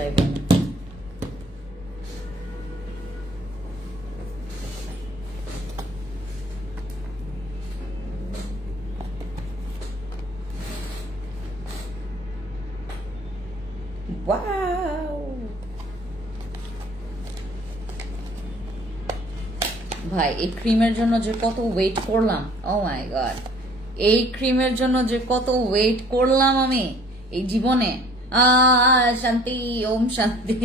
লাইভে। ভাই এই ক্রিমের জন্য যে কত ওয়েট করলাম, ও মাই গড, এই ক্রিমের জন্য যে কত ওয়েট করলাম আমি এই জীবনে। শান্তি, ওম শান্তি।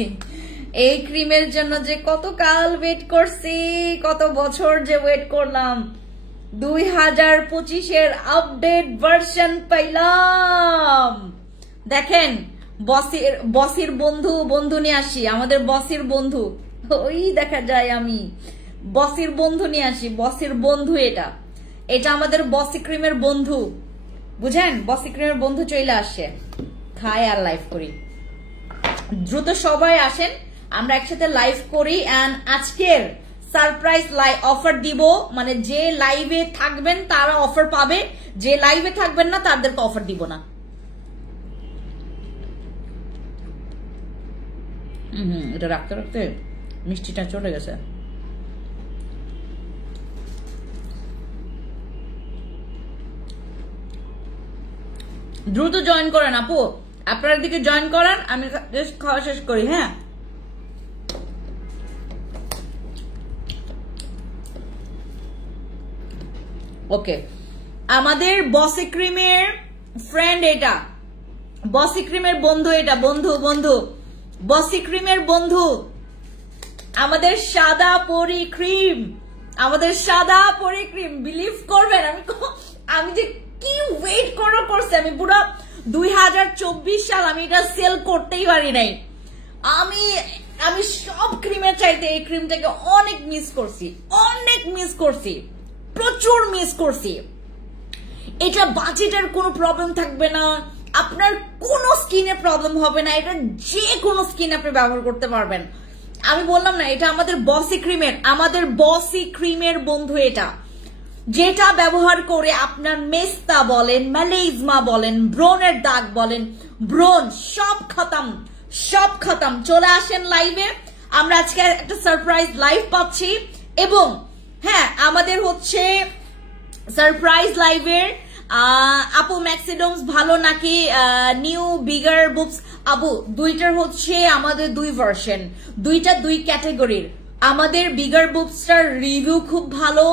এই ক্রিমের জন্য যে কত কাল ওয়েট করছি, কত বছর যে ওয়েট করলাম। 2025-এর আপডেট ভার্সন পাইলাম। দেখেন বসির বন্ধু নিয়ে আসি, আমাদের বসির বন্ধু, ওই দেখা যায় আমি বসির বন্ধু নিয়ে আসি। বসির বন্ধু এটা আমাদের বসি ক্রিমের বন্ধু, বুঝেন? বসি ক্রিমের বন্ধু চলে আসে, খায় আর লাইভ করি। দ্রুত সবাই আসেন, আমরা একসাথে লাইভ করি। এন্ড আজকের সারপ্রাইজ অফার দিব, মানে যে লাইভে থাকবেন তারা অফার পাবে, যে লাইভে থাকবেন না তাদেরকে অফার দিব না। এটা রাখতে রাখতে মিষ্টিটা চলে গেছে। দ্রুত জয়েন করেন আপু, আপনার দিকে জয়েন করেন, আমি খাওয়া শেষ করি। হ্যাঁ, ওকে। আমাদের বসি ক্রিমের ফ্রেন্ড এটা, বসি ক্রিমের বন্ধু এটা, বন্ধু বসি ক্রিমের বন্ধু, আমাদের সাদা পরি ক্রিম, আমাদের সাদা পরি ক্রিম। বিলিভ করবেন আমি যে কি ওয়েট করছি, আমি পুরো 2024 সাল আমি এটা সেল করতেই পারি নাই। আমি সব ক্রিমের চাইতে এই ক্রিমটাকে অনেক মিস করছি, প্রচুর মিস করছি। এটা বাজেটের কোনো প্রবলেম থাকবে না, আপনার কোনো স্কিনে প্রবলেম হবে না, এটা যে কোনো স্কিন আপনি ব্যবহার করতে পারবেন। আমি বললাম না, এটা আমাদের বসি ক্রিমের বন্ধু এটা, যেটা ব্যবহার করে আপনার মেস্তা বলেন, ম্যালেজমা বলেন, ব্রনের দাগ বলেন, ব্রন সব খতম। চলে আসেন লাইভে, আমরা আজকে একটা সারপ্রাইজ লাইভ পাচ্ছি। এবং হ্যাঁ, আমাদের হচ্ছে সারপ্রাইজ লাইভের আপু ম্যাক্সিডমস ভালো নাকি নিউ বিগার বুবস? আপু দুইটার হচ্ছে আমাদের দুই ভার্সন, দুই ক্যাটাগরির। আমাদের বিগার বুবসটার রিভিউ খুব ভালো,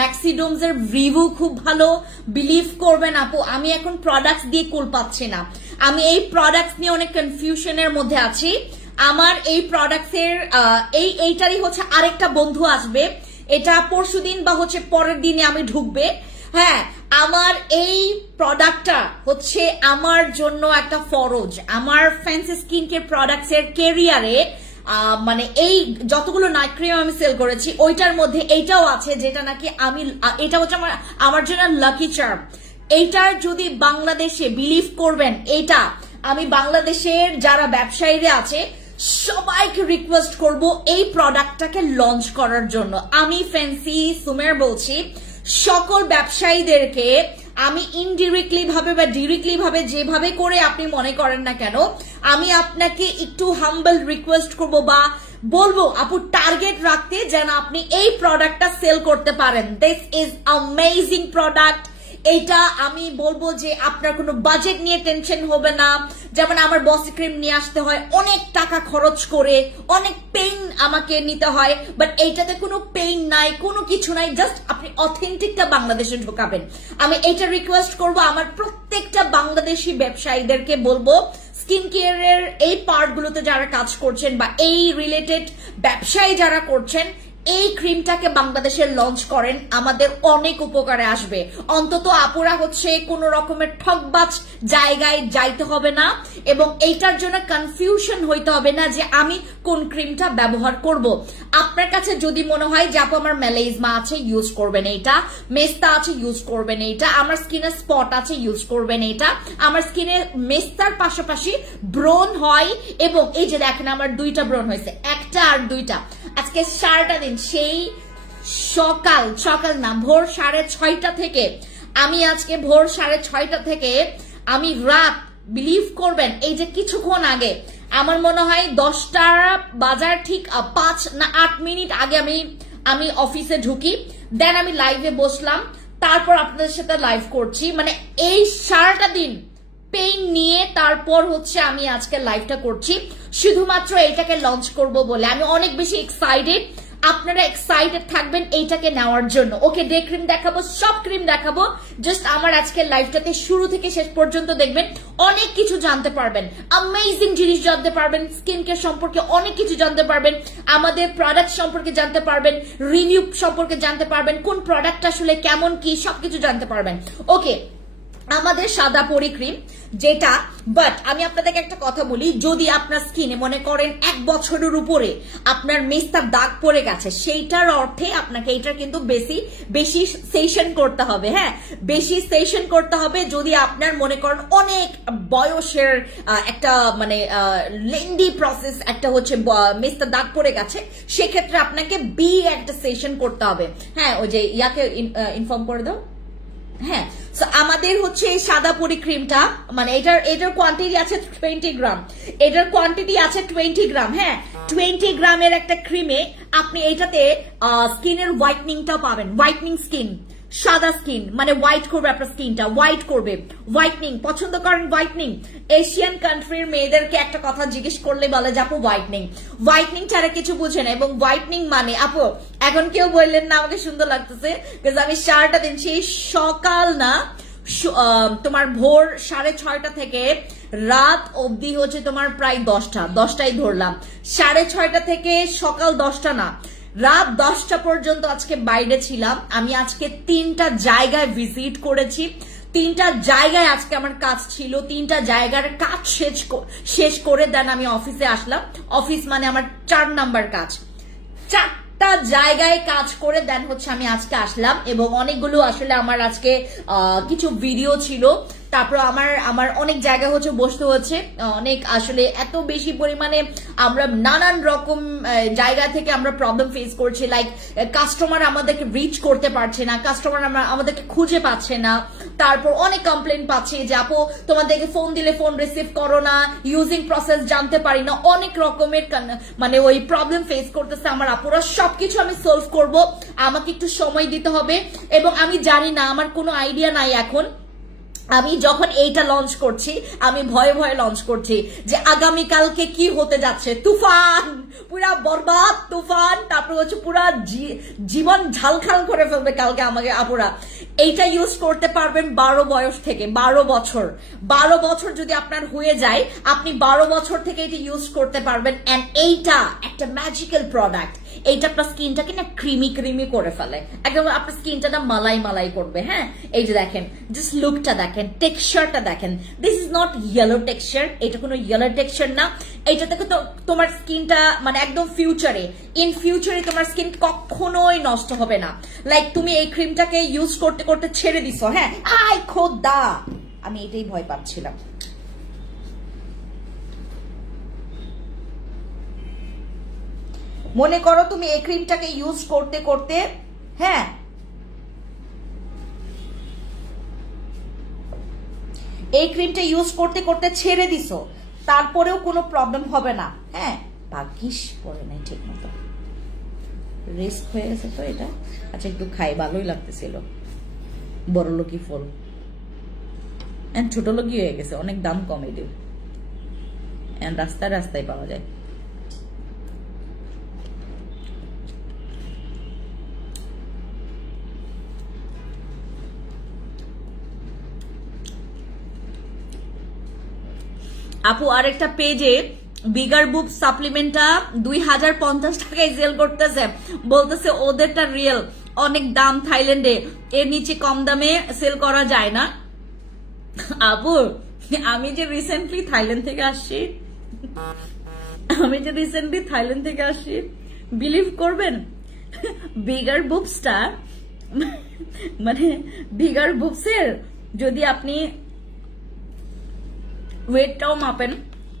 ম্যাক্সিডমস এর রিভিউ খুব ভালো। বিলিভ করবেন আপু, আমি এখন প্রোডাক্টস দিয়ে কুল পাচ্ছি না, আমি এই প্রোডাক্টস নিয়ে অনেক কনফিউশনের মধ্যে আছি। আমার এই প্রোডাক্টস এর এইটারই হচ্ছে আরেকটা বন্ধু আসবে, এটা পরশুদিন বা হচ্ছে পরের দিনে আমি ঢুকবে। হ্যাঁ, আমার এই প্রোডাক্টটা হচ্ছে আমার জন্য একটা ফরজ, আমার ফ্যান্সি স্কিন কেয়ার প্রোডাক্টস এর ক্যারিয়ারে। মানে এই যতগুলো নাইট ক্রিম আমি সেল করেছি ওইটার মধ্যে এইটাও আছে, যেটা নাকি এটা হচ্ছে আমার জন্য লাকি চার্ম। এইটার যদি বাংলাদেশে, বিলিভ করবেন, এটা আমি বাংলাদেশের যারা ব্যবসায়ীরা আছে সবাইকে রিকোয়েস্ট করব এই প্রোডাক্টটাকে লঞ্চ করার জন্য। আমি ফ্যান্সি সুমের বলছি, সকল ব্যবসায়ীদেরকে আমি ইনডিরেক্টলি ভাবে বা ডিরেক্টলি ভাবে, যেভাবে করে আপনি মনে করেন না কেন, আমি আপনাকে একটু হাম্বল রিকোয়েস্ট করব বা বলবো আপু টার্গেট রাখতে, যেন আপনি এই প্রোডাক্টটা সেল করতে পারেন। This is amazing product. এইটা আমি বলবো যে আপনার কোনো বাজেট নিয়ে টেনশন হবে না। যেমন আমার বসি ক্রিম নিয়ে আসতে হয় অনেক টাকা খরচ করে, অনেক পেইন আমাকে নিতে হয়, বাট এইটাতে কোনো পেইন নাই, কোনো কিছু নাই, জাস্ট আপনি অথেন্টিকটা বাংলাদেশে ঢোকাবেন। আমি এইটা রিকোয়েস্ট করবো আমার প্রত্যেকটা বাংলাদেশি ব্যবসায়ীদেরকে বলবো, স্কিন কেয়ারের এই পার্টগুলোতে যারা কাজ করছেন বা এই রিলেটেড ব্যবসায়ী যারা করছেন, এই ক্রিমটাকে বাংলাদেশে লঞ্চ করেন, আমাদের অনেক উপকারে আসবে। অন্তত আপুরা হচ্ছে কোন রকমের ঠকবাজ জায়গায় যাইতে হবে না, এবং এইটার জন্য কনফিউশন হইতে হবে না যে আমি কোন ক্রিমটা ব্যবহার করব। আপনার কাছে যদি মনে হয় যে আপু আমার ম্যালেজমা আছে, ইউজ করবেন এইটা, মেস্তা আছে, ইউজ করবেন এইটা, আমার স্কিনে স্পট আছে, ইউজ করবেন এইটা, আমার স্কিনে মেস্তার পাশাপাশি ব্রন হয়, এবং এই যে দেখেন আমার দুইটা ব্রন হয়েছে, একটা আর দুইটা। আজকে সারাটা দিন সেই সকাল না, ভোর 6:30 থেকে, আমি আজকে ভোর 6:30 থেকে আমি রাত, বিলিভ করবেন, এই যে কিছুক্ষণ আগে আমার মনে হয় 10টা বাজার ঠিক 5 না 8 মিনিট আগে আমি অফিসে ঢুকি, দেন আমি লাইভে বসলাম, তারপর আপনাদের সাথে লাইভ করছি। মানে এই সারাটা দিন পেইন নিয়ে তারপর হচ্ছে আমি আজকে লাইভটা করছি, শুধুমাত্র এইটাকে লঞ্চ করব বলে। আমি অনেক বেশি এক্সাইটেড, আপনারা এক্সাইটেড থাকবেন এইটাকে নেওয়ার জন্য। ওকে, ডে ক্রিম দেখাবো, সব ক্রিম দেখাবো, জাস্ট আমার আজকের লাইভটাতে শুরু থেকে শেষ পর্যন্ত দেখবেন, অনেক কিছু জানতে পারবেন, অ্যামেজিং জিনিস জানতে পারবেন, স্কিন কেয়ার সম্পর্কে অনেক কিছু জানতে পারবেন, আমাদের প্রোডাক্ট সম্পর্কে জানতে পারবেন, রিভিউ সম্পর্কে জানতে পারবেন, কোন প্রোডাক্ট আসলে কেমন কি সবকিছু জানতে পারবেন। ওকে, আমাদের সাদা পরি ক্রিম যেটা, বাট আমি আপনাদেরকে একটা কথা বলি, যদি আপনার স্কিনে মনে করেন 1 বছরের উপরে আপনার মেস্তার দাগ পড়ে গেছে, সেইটার অর্থে আপনাকে এটা কিন্তু বেশি সেশন করতে হবে। হ্যাঁ, বেশি সেশন করতে হবে। যদি আপনার মনে করেন অনেক বয়সের একটা মানে লেন্দি প্রসেস একটা হচ্ছে মেস্তার দাগ পড়ে গেছে, সেক্ষেত্রে আপনাকে একটা সেশন করতে হবে। হ্যাঁ, ওই যে ইয়াকে ইনফর্ম করে দাও। হ্যাঁ, আমাদের হচ্ছে এই সাদা পরি ক্রিমটা, মানে এটার কোয়ান্টিটি আছে 20 গ্রাম, এটার কোয়ান্টিটি আছে 20 গ্রাম। হ্যাঁ, 20 গ্রামের একটা ক্রিমে আপনি এটাতে স্কিনের হোয়াইটনিংটা পাবেন। হোয়াইটনিং স্কিন, সাদা স্কিন, মানে হোয়াইট করবে আপনার স্কিনটা, হোয়াইট করবে। হোয়াইটনিং পছন্দ করেন? হোয়াইটনিং এশিয়ান কান্ট্রির মেয়েদেরকে একটা কথা জিজ্ঞেস করলে বলে যে আপু হোয়াইটনিং ছাড়া কিছু বুঝে না। এবং হোয়াইটনিং মানে আপু এখন কেউ বললেন না আমাকে সুন্দর লাগতেছে, বিকজ আমি সারাটা দিন সেই সকাল না তোমার ভোর 6:30 থেকে রাত অবধি হচ্ছে তোমার প্রায় 10টাই ধরলাম, 6:30 থেকে সকাল 10টা না, রাত 10টা পর্যন্ত আজকে বাইরে ছিলাম। আমি আজকে 3টা জায়গায় ভিজিট করেছি, 3টা জায়গায় আজকে আমার কাজ ছিল, 3টা জায়গার কাজ শেষ করে দেন আমি অফিসে আসলাম। অফিস মানে আমার 4 নাম্বার কাজ, 4টা জায়গায় কাজ করে দেন হচ্ছে আমি আজকে আসলাম। এবং অনেকগুলো আসলে আমার আজকে কিছু ভিডিও ছিল, তারপর আমার অনেক জায়গা হচ্ছে বসতে হচ্ছে, অনেক আসলে এত বেশি পরিমাণে আমরা নানান রকম জায়গা থেকে আমরা প্রবলেম ফেস করছি। লাইক কাস্টমার আমাদেরকে রিচ করতে পারছে না, কাস্টমার আমাদেরকে খুঁজে পাচ্ছে না, তারপর অনেক কমপ্লেন পাচ্ছে যে আপু তোমাদেরকে ফোন দিলে ফোন রিসিভ করো না, ইউজিং প্রসেস জানতে পারি না, অনেক রকমের মানে ওই প্রবলেম ফেস করতেছে আমার আপুরা। সবকিছু আমি সলভ করব, আমাকে একটু সময় দিতে হবে। এবং আমি জানি না, আমার কোনো আইডিয়া নাই এখন, আমি যখন এইটা লঞ্চ করছি আমি ভয়ে ভয়ে লঞ্চ করছি যে আগামীকালকে কি হতে যাচ্ছে। তুফান, পুরা বরবাদ তুফান, তারপর হচ্ছে পুরা জীবন ঝালখাল করে ফেলবে কালকে আমাকে আপুরা। এইটা ইউজ করতে পারবেন 12 বয়স থেকে, 12 বছর। 12 বছর যদি আপনার হয়ে যায়, আপনি 12 বছর থেকে এটা ইউজ করতে পারবেন। এন্ড এইটা একটা ম্যাজিক্যাল প্রোডাক্ট, এইটা আপনার স্কিনটাকে না ক্রিমি করে ফেলে, একদম আপনার স্কিনটা না মালাই করবে। হ্যাঁ, এই যে দেখেন, জাস্ট লুকটা দেখেন, টেক্সচারটা দেখেন, this is not yellow texture, এটা কোনো ইয়েলো টেক্সচার না। এইটা থেকে তোমার স্কিনটা মানে একদম ইন ফিউচারে তোমার স্কিন কখনোই নষ্ট হবে না। লাইক তুমি এই ক্রিমটাকে ইউজ করতে করতে ছেড়ে দিছো, হ্যাঁ, আই খোদা, আমি এটাই ভয় পাচ্ছিলাম। মনে করো তুমি এই ক্রিমটাকে ইউজ করতে করতে, হ্যাঁ, এই ক্রিমটা ইউজ করতে করতে ছেড়ে দিছো, তারপরেও কোনো প্রবলেম হবে না। হ্যাঁ, ভাগ্যিস পরে নাই ঠিক মতো, রিস্ক হয়ে গেছে তো এটা। আচ্ছা, একটু খাই, ভালোই লাগতেছিল। বড় লোকই ফল, ছোট লোকই হয়ে গেছে, অনেক দাম কম এদের, রাস্তায় পাওয়া যায়। আপু আরেকটা পেজে বিগার বুব সাপ্লিমেন্টটা 2050 টাকায় সেল করতেছে, বলতেছে ওদেরটা রিয়েল, অনেক দাম থাইল্যান্ডে, এর নিচে কম দামে সেল করা যায় না। আপু আমি যে রিসেন্টলি থাইল্যান্ড থেকে আসছি, বিলিভ করবেন বিগার বুবসটা, মানে বিগার বুবসের যদি আপনি ওয়েটটাও মাপেন,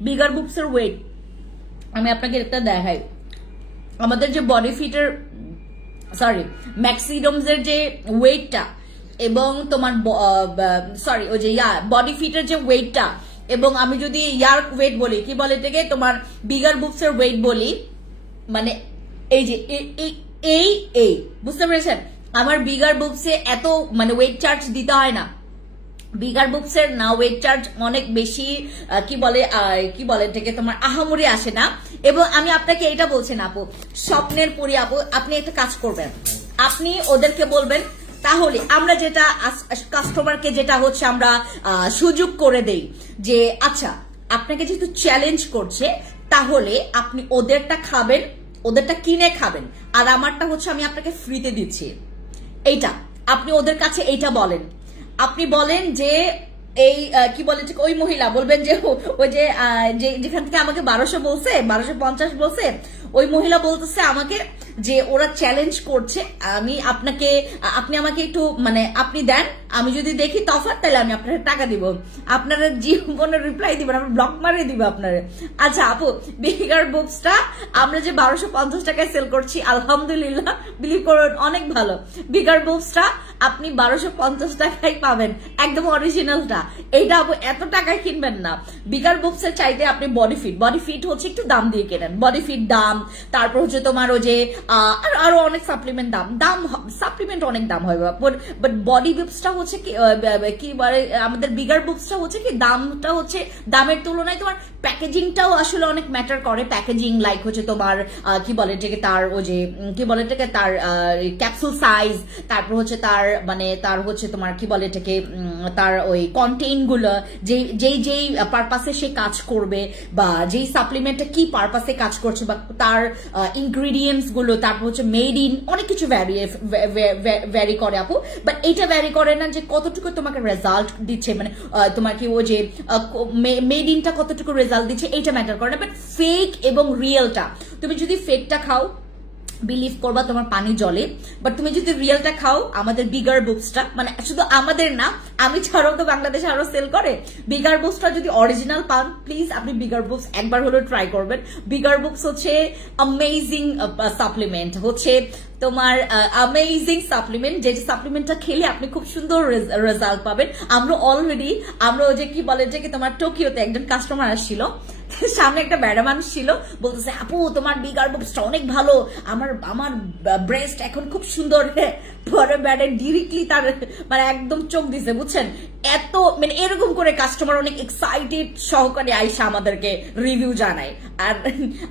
বিগার বুবসের ওয়েট আমি আপনাকে একটা দেখাই। আমাদের যে বডি ফিটের ম্যাক্সিডমসের যে ওয়েটটা এবং তোমার ওই যে বডি ফিটের যে ওয়েটটা এবং আমি যদি ইয়ার ওয়েট বলি, কি বলে এটাকে, তোমার বিগার বুবস এর ওয়েট বলি, মানে এই যে এই বুঝতে পেরেছেন, আমার বিগার বুবসে এত মানে ওয়েট চার্জ দিতে হয় না। বিগার বুবস এর না ওয়েট চার্জ অনেক বেশি কি বলে এটাকে তোমার আহামরি আসে না। এবং আমি আপনাকে এটা বলছি না আপু, স্বপ্নের পরি আপু, আপনি একটা কাজ করবেন, আপনি ওদেরকে বলবেন, তাহলে আমরা যেটা কাস্টমারকে যেটা হচ্ছে আমরা সুযোগ করে দেই যে আচ্ছা আপনাকে যেহেতু চ্যালেঞ্জ করছে তাহলে আপনি ওদেরটা খাবেন, ওদেরটা কিনে খাবেন, আর আমারটা হচ্ছে আমি আপনাকে ফ্রিতে দিচ্ছি। এইটা আপনি ওদের কাছে এইটা বলেন, আপনি বলেন যে এই কি বলে ওই মহিলা বলবেন যে ওই যে যেখান থেকে আমাকে 1200 বলছে, 1250 বলছে, ওই মহিলা বলতেছে আমাকে যে ওরা চ্যালেঞ্জ করছে, আপনি আমাকে একটু মানে আপনি দেন, আমি যদি দেখি তফাৎ তাহলে আমি আপনার টাকা দিব, আপনারা জীবনের রিপ্লাই দিবেন, আমি ব্লক মারিয়ে দিব আপনারা। আচ্ছা আপু, বিগার বুবসটা আমরা যে 1250 টাকায় সেল করছি, আলহামদুলিল্লাহ বিলিভ করুন অনেক ভালো। বিগার বুবসটা আপনি 1250 টাকায় পাবেন, একদম অরিজিনালটা। এইটা আপু এত টাকায় কিনবেন না। বিগার বুবস এর চাইতে আপনি বডি ফিট হচ্ছে একটু দাম দিয়ে কেনেন, বডি ফিট দাম, তারপর হচ্ছে তোমার ওই যে আরো অনেক সাপ্লিমেন্ট দাম সাপ্লিমেন্ট অনেক দাম হয়, বাট বডি বুবসটা হচ্ছে কি বলে আমাদের বিগার বুবসটা হচ্ছে কি দামটা হচ্ছে দামের তুলনায় তোমার প্যাকেজিংটাও আসলে অনেক ম্যাটার করে। প্যাকেজিং লাইক হচ্ছে তোমার কি বলে এটাকে তার ওই যে কি বলে এটাকে তার ক্যাপসুল সাইজ, তারপর হচ্ছে তার মানে তার হচ্ছে তোমার কি বলে এটাকে তার ওই কন্টেইন গুলো, যেই পারপাসে সে কাজ করবে, বা যেই সাপ্লিমেন্টটা কি পারপাসে কাজ করছে, বা তার ইনগ্রিডিয়েন্টস গুলো, তারপর হচ্ছে মেড ইন, অনেক কিছু ভ্যারি করে আপু। বাট এইটা ভ্যারি করে না যে কতটুকু তোমাকে রেজাল্ট দিচ্ছে, মানে তোমার কি ওই যে মেড ইনটা কতটুকু রেজাল্ট দিচ্ছে এইটা ম্যাটার করে না, বাট ফেক এবং রিয়েলটা, তুমি যদি ফেকটা খাও বিলিভ করবা তোমার পানি জলে, বাট তুমি যদি রিয়েলটা খাও, আমাদের বিগার বুবসটা মানে শুধু আমাদের না, আমি ছাড়াও তো বাংলাদেশে আরো সেল করে, বিগার বুবসটা যদি অরিজিনাল পান প্লিজ আপনি বিগার বুবস একবার হলেও ট্রাই করবেন। বিগার বুবস হচ্ছে অ্যামেজিং সাপ্লিমেন্ট, হচ্ছে তোমার অ্যামেজিং সাপ্লিমেন্ট, যে সাপ্লিমেন্টটা খেলে আপনি খুব সুন্দর রেজাল্ট পাবেন। আমরা ওই যে কি বলে যে কি তোমার টোকিওতে একজন কাস্টমার আসছিল, সামনে একটা ব্যাডা মানুষ ছিল, বলতেছে আপু তোমার বিগার বুবসটা অনেক ভালো, আমার ব্রেস্ট এখন খুব সুন্দর। পরে ব্যাডে ডিরেক্টলি তার মানে একদম চোখ দিছে, বুঝছেন, এত মানে এরকম করে কাস্টমার অনেক এক্সাইটেড সহকারে আইসা আমাদেরকে রিভিউ জানায়। আর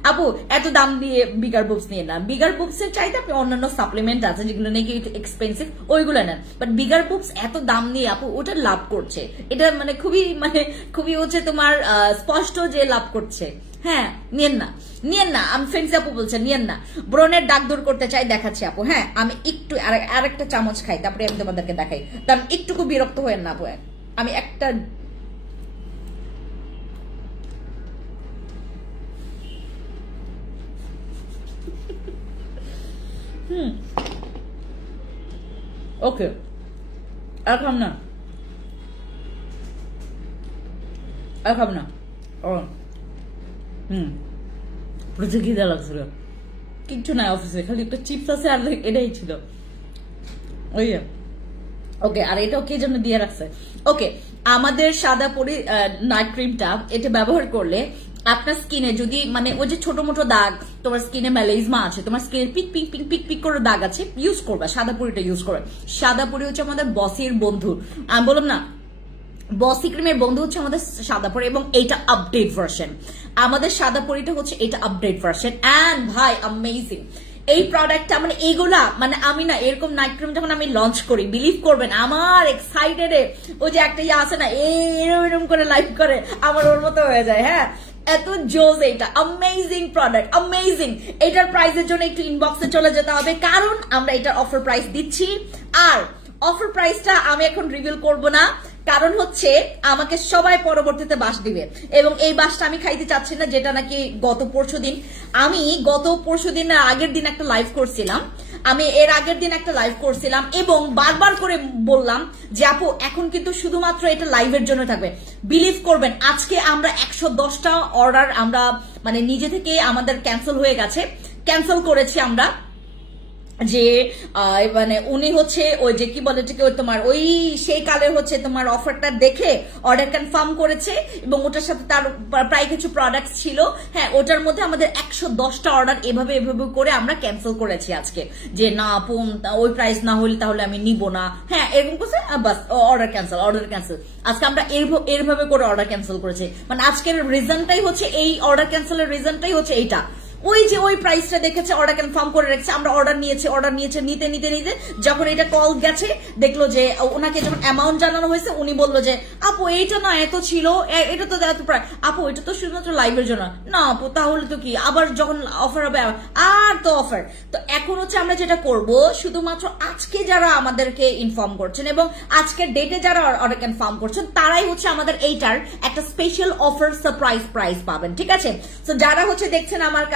আপু এত দাম দিয়ে বিগার বুবস নিয়ে না, বিগার বুবস এর চাইতে আপনি অন্যান্য সাপ্লিমেন্ট আছে যেগুলো নাকি এক্সপেন্সিভ, ওইগুলো নেন, বাট বিগার বুবস এত দাম নিয়ে আপু ওটা লাভ করছে, এটা মানে খুবই হচ্ছে তোমার স্পষ্ট যে লাভ করছে। হ্যাঁ নিয়েন না, আমি ফ্রেন্ডস আপু বলছেন নিয়েন না। ব্রণের দাগ দূর করতে চাই, দেখাচ্ছি আপু। হ্যাঁ আমি একটু আরেকটা চামচ খাই, তারপরে আমি তোমাদেরকে দেখাই, কারণ একটুকু বিরক্ত হয়েন না আপু, আমি একটা ওকে আর খাম না ও প্রচুর খিদা লাগছিল, কিচ্ছু নাই অফিসে, খালি একটা চিপস আছে আর এটাই ছিল। ওই ওকে, আর এটাও কে জন্য দিয়ে রাখছে। ওকে, আমাদের সাদা পরি নাইট ক্রিমটা এটা ব্যবহার করলে আপনার স্কিনে যদি মানে ওই যে ছোট মোটো দাগ, তোমার স্কিনে ম্যালেজমা আছে, তোমার স্কিনে পিক করে দাগ আছে, ইউজ করবা সাদা পরিটা ইউজ করবে। সাদা পরি হচ্ছে আমাদের বসের বন্ধু, আমি বললাম না বসি ক্রিমের বন্ধু হচ্ছে আমাদের সাদা পরি, এবং এইটা আপডেট ভার্সন। আমাদের সাদা পরিটা হচ্ছে এটা আপডেট ভার্সন, এন্ড ভাই অ্যামেজিং এই প্রোডাক্টটা। মানে এইগুলা মানে আমি না এরকম নাইট ক্রিম যখন আমি লঞ্চ করি, বিলিভ করবেন আমার এক্সাইটেড ওই যে একটা আছে না এরকম করে লাইভ করে, আমার ওর মতো হয়ে যায়। হ্যাঁ এত জোস, এইটা অ্যামেজিং প্রোডাক্ট, অ্যামেজিং। এটার প্রাইসের জন্য একটু ইনবক্সে চলে যেতে হবে, কারণ আমরা এটার অফার প্রাইস দিচ্ছি। আর অফার প্রাইসটা আমি এখন রিভিল করব না, কারণ হচ্ছে আমাকে সবাই পরবর্তীতে বাস দিবে, এবং এই বাসটা আমি খাইতে চাচ্ছি না, যেটা নাকি গত পরশুদিন আগের দিন একটা লাইভ করছিলাম, এবং বারবার করে বললাম যে আপু এখন কিন্তু শুধুমাত্র এটা লাইভের জন্য থাকবে। বিলিভ করবেন আজকে আমরা 110টা অর্ডার আমরা মানে নিজে থেকে আমাদের ক্যান্সেল হয়ে গেছে, ক্যান্সেল করেছি আমরা যে মানে উনি হচ্ছে ওই যে কি বলে তোমার ওই সেই কালের হচ্ছে তোমার অফারটা দেখে অর্ডার কনফার্ম করেছে এবং ওটার সাথে তার প্রায় কিছু প্রোডাক্ট ছিল। হ্যাঁ, ওটার মধ্যে আমাদের 110টা অর্ডার এভাবে করে আমরা ক্যান্সেল করেছি আজকে, যে না আপু ওই প্রাইস না হলে তাহলে আমি নিব না। হ্যাঁ, এরকম করছে, বাস অর্ডার ক্যান্সেল। আজকে আমরা এইভাবে করে অর্ডার ক্যান্সেল করেছি। মানে আজকের রিজনটাই হচ্ছে এই অর্ডার ক্যান্সেলের রিজনটাই হচ্ছে এইটা। ওই যে ওই প্রাইসটা দেখেছে, অর্ডার কনফার্ম করে রেখেছে, আমরা অর্ডার নিয়েছে নিতে যখন এটা কল গেছে দেখলো যে ওনাকে যখন অ্যামাউন্ট জানানো হয়েছে উনি বললো যে আপু এইটা না এত ছিল, এটা তো এত প্রায়, আপু এটা তো শুধুমাত্র লাইভের জন্য না আপু, তাহলে তো কি আবার যখন অফার হবে আর তো অফার। তো এখন হচ্ছে আমরা যেটা করব, শুধুমাত্র আজকে যারা আমাদেরকে ইনফর্ম করছেন এবং আজকের ডেটে যারা অর্ডার কনফার্ম করছেন তারাই হচ্ছে আমাদের এইটার একটা স্পেশাল অফার সারপ্রাইজ প্রাইস পাবেন, ঠিক আছে? তো যারা হচ্ছে দেখছেন আমাকে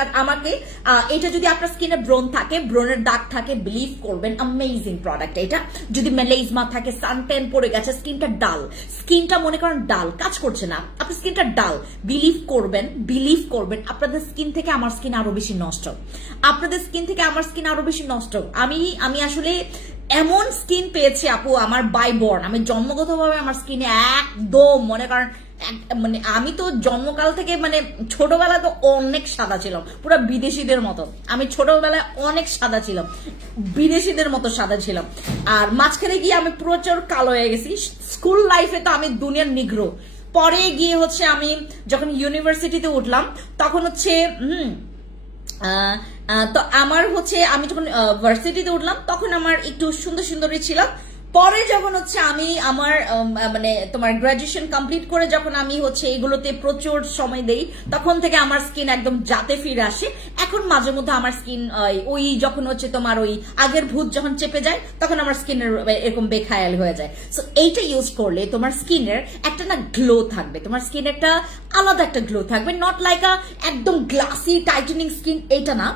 এটা যদি আপনার স্কিনে ব্রণ থাকে, ব্রণের দাগ থাকে, বিলিভ করবেন অ্যামেজিং প্রোডাক্ট এটা। যদি মেলেজমা থাকে, সানটেন পড়ে গেছে, স্কিনটা মনে করেন ডাল, কাজ করছে না, আপনার স্কিনটা ডাল, বিলিভ করবেন আপনাদের স্কিন থেকে আমার স্কিন আরো বেশি নষ্ট, আমি আসলে এমন স্কিন পেয়েছি আপু আমার বাই বর্ন, আমি জন্মগতভাবে আমার স্কিনে একদম মনে করেন মানে আমি তো জন্মকাল থেকে মানে ছোটবেলায় তো অনেক সাদা ছিলাম, পুরো বিদেশিদের মতো। আমি ছোটবেলায় অনেক সাদা ছিলাম, বিদেশিদের মতো সাদা ছিলাম, আর মাঝখানে গিয়ে আমি প্রচুর কালো হয়ে গেছি। স্কুল লাইফে তো আমি দুনিয়ার নিগ্রো, পরে গিয়ে হচ্ছে আমি যখন ইউনিভার্সিটিতে উঠলাম তখন হচ্ছে তো আমার হচ্ছে আমি যখন ভার্সিটিতে উঠলাম তখন আমার একটু সুন্দরী ছিলাম। পরে যখন হচ্ছে আমি আমার মানে তোমার গ্রাজুয়েশন কমপ্লিট করে যখন আমি হচ্ছে এগুলোতে প্রচুর সময় দেই, তখন থেকে আমার স্কিন একদম জাতে ফিরে আসে। এখন মাঝে মধ্যে আমার স্কিন ওই যখন হচ্ছে তোমার ওই আগের ভূত যখন চেপে যায় তখন আমার স্কিনের এরকম বেখায়াল হয়ে যায়। সো এইটা ইউজ করলে তোমার স্কিনের একটা না গ্লো থাকবে, তোমার স্কিন একটা আলাদা একটা গ্লো থাকবে, নট লাইক একদম গ্লাসি টাইটেনিং স্কিন, এইটা না।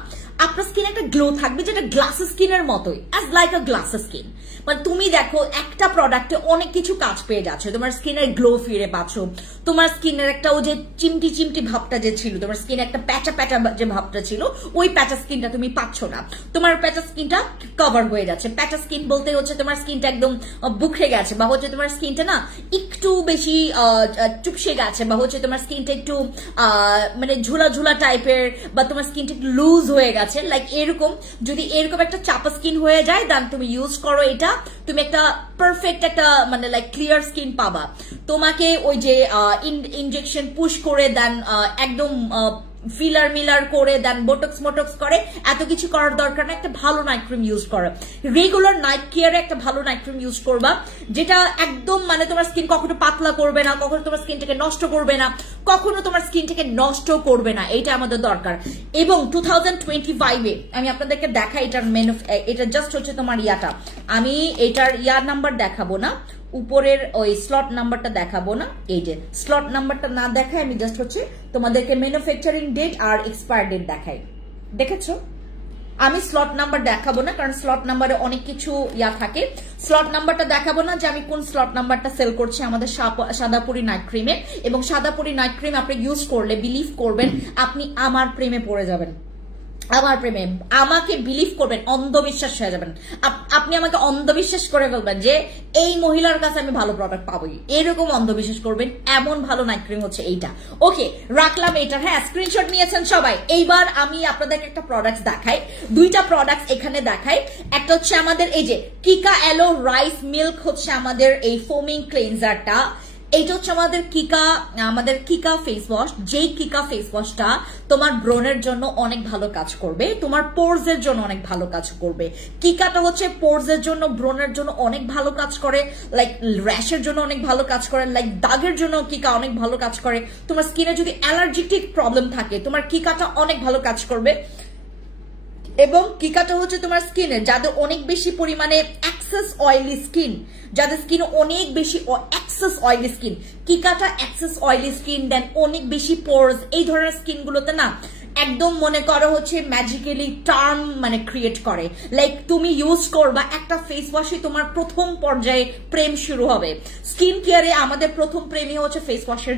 আপনার স্কিন একটা গ্লো থাকবে যেটা গ্লাস স্কিনের মতোই, as like a glass skin. মানে তুমি দেখো একটা প্রোডাক্টে অনেক কিছু কাজ পেয়ে যাচ্ছে, তোমার স্কিনের গ্লো ফিরে পাচ্ছ, তোমার স্কিনের একটা ওই যে চিমটি ভাবটা যে ছিল, তোমার স্কিনে একটা প্যাচা যে ভাবটা ছিল, ওই প্যাচা স্কিনটা তুমি পাচ্ছ না, তোমার প্যাচা স্কিনটা কভার হয়ে যাচ্ছে। প্যাচা স্কিন বলতে হচ্ছে তোমার স্কিনটা একদম বুকড়ে গেছে, বা হচ্ছে তোমার স্কিনটা না একটু বেশি চুপসে গেছে, বা হচ্ছে তোমার স্কিনটা একটু মানে ঝুলা টাইপের, বা তোমার স্কিনটা একটু লুজ হয়ে গেছে, লাইক এরকম। যদি এরকম একটা চাপা স্কিন হয়ে যায় দেন তুমি ইউজ করো এটা, তুমি একটা পারফেক্ট একটা মানে লাইক ক্লিয়ার স্কিন পাবা। তোমাকে ওই যে ইনজেকশন পুশ করে দেন, একদম ফিলার মিলার করে দেন, বোটক্স করে, এত কিছু করার দরকার না। একটা ভালো নাইট ক্রিম ইউজ করো, রেগুলার নাইট কেয়ারে একটা ভালো নাইট ক্রিম ইউজ করবা, যেটা একদম মানে তোমার স্কিন কখনো পাতলা করবে না, কখনো তোমার স্কিনটাকে নষ্ট করবে না, এইটা আমাদের দরকার। এবং 2025-এ আমি আপনাদেরকে দেখাই এটার এটা জাস্ট হচ্ছে তোমার ইয়াটা, আমি এটার ইয়ার নাম্বার দেখাবো না, উপরের ওই স্লট নাম্বারটা দেখাবো না, এই যে স্লট নাম্বারটা না দেখাই আমি জাস্ট হচ্ছে তোমাদেরকে ম্যানুফ্যাকচারিং ডেট আর এক্সপায়ার ডেট দেখাই। দেখেছো, আমি স্লট নাম্বার দেখাবো না কারণ স্লট নাম্বারে অনেক কিছু ইয়া থাকে। স্লট নাম্বারটা দেখাবো না যে আমি কোন স্লট নাম্বারটা সেল করছি আমাদের সাদাপুরি নাইট ক্রিমে। এবং সাদাপুরি নাইট ক্রিম আপনি ইউজ করলে বিলিভ করবেন আপনি আমার প্রেমে পড়ে যাবেন, আমার প্রেমে আমাকে বিলিভ করবেন, অন্ধবিশ্বাস হয়ে যাবেন, আপনি আমাকে অন্ধবিশ্বাস করে ফেলবেন যে এই মহিলার কাছে আমি ভালো প্রোডাক্ট পাবোই, এরকম অন্ধবিশ্বাস করবেন। এমন ভালো নাইট ক্রিম হচ্ছে এইটা। ওকে, রাখলাম এটা। হ্যাঁ, স্ক্রিনশট নিয়েছেন সবাই। এইবার আমি আপনাদেরকে একটা প্রোডাক্ট দেখাই, দুইটা প্রোডাক্ট এখানে দেখাই। একটা হচ্ছে আমাদের এই যে কিকা এলো রাইস মিল্ক হচ্ছে আমাদের এই ফোমিং ক্লিনজারটা, এইটা হচ্ছে আমাদের কিকা ফেস ওয়াশ। যেই কিকা ফেস ওয়াশটা তোমার ব্রণের জন্য অনেক ভালো কাজ করবে, তোমার পোরস এর জন্য অনেক ভালো কাজ করবে। কিকাটা হচ্ছে পোরস এর জন্য, ব্রণের জন্য অনেক ভালো কাজ করে, লাইক র্যাশের জন্য অনেক ভালো কাজ করে, লাইক দাগের জন্য কিকা অনেক ভালো কাজ করে। তোমার স্কিনে যদি অ্যালার্জিটিক প্রবলেম থাকে তোমার কিকাটা অনেক ভালো কাজ করবে। এবং কিকাটা হচ্ছে তোমার স্কিনে যাদের অনেক বেশি পরিমাণে এক্সেস অয়েলি স্কিন, যাদের স্কিন অনেক বেশি এক্সেস অয়েলি স্কিন, কিকাটা এক্সেস অয়েলি স্কিন দেন অনেক বেশি পোরস, এই ধরনের স্কিন গুলোতে না একদম মনে করো হচ্ছে ম্যাজিক্যালি টার্ম মানে ক্রিয়েট করে। লাইক তুমি ইউজ করবা একটা ফেস ওয়াশে তোমার প্রথম পর্যায়ে প্রেম শুরু হবে। স্কিন কেয়ারে আমাদের প্রথম প্রেমই হচ্ছে ফেস ওয়াশের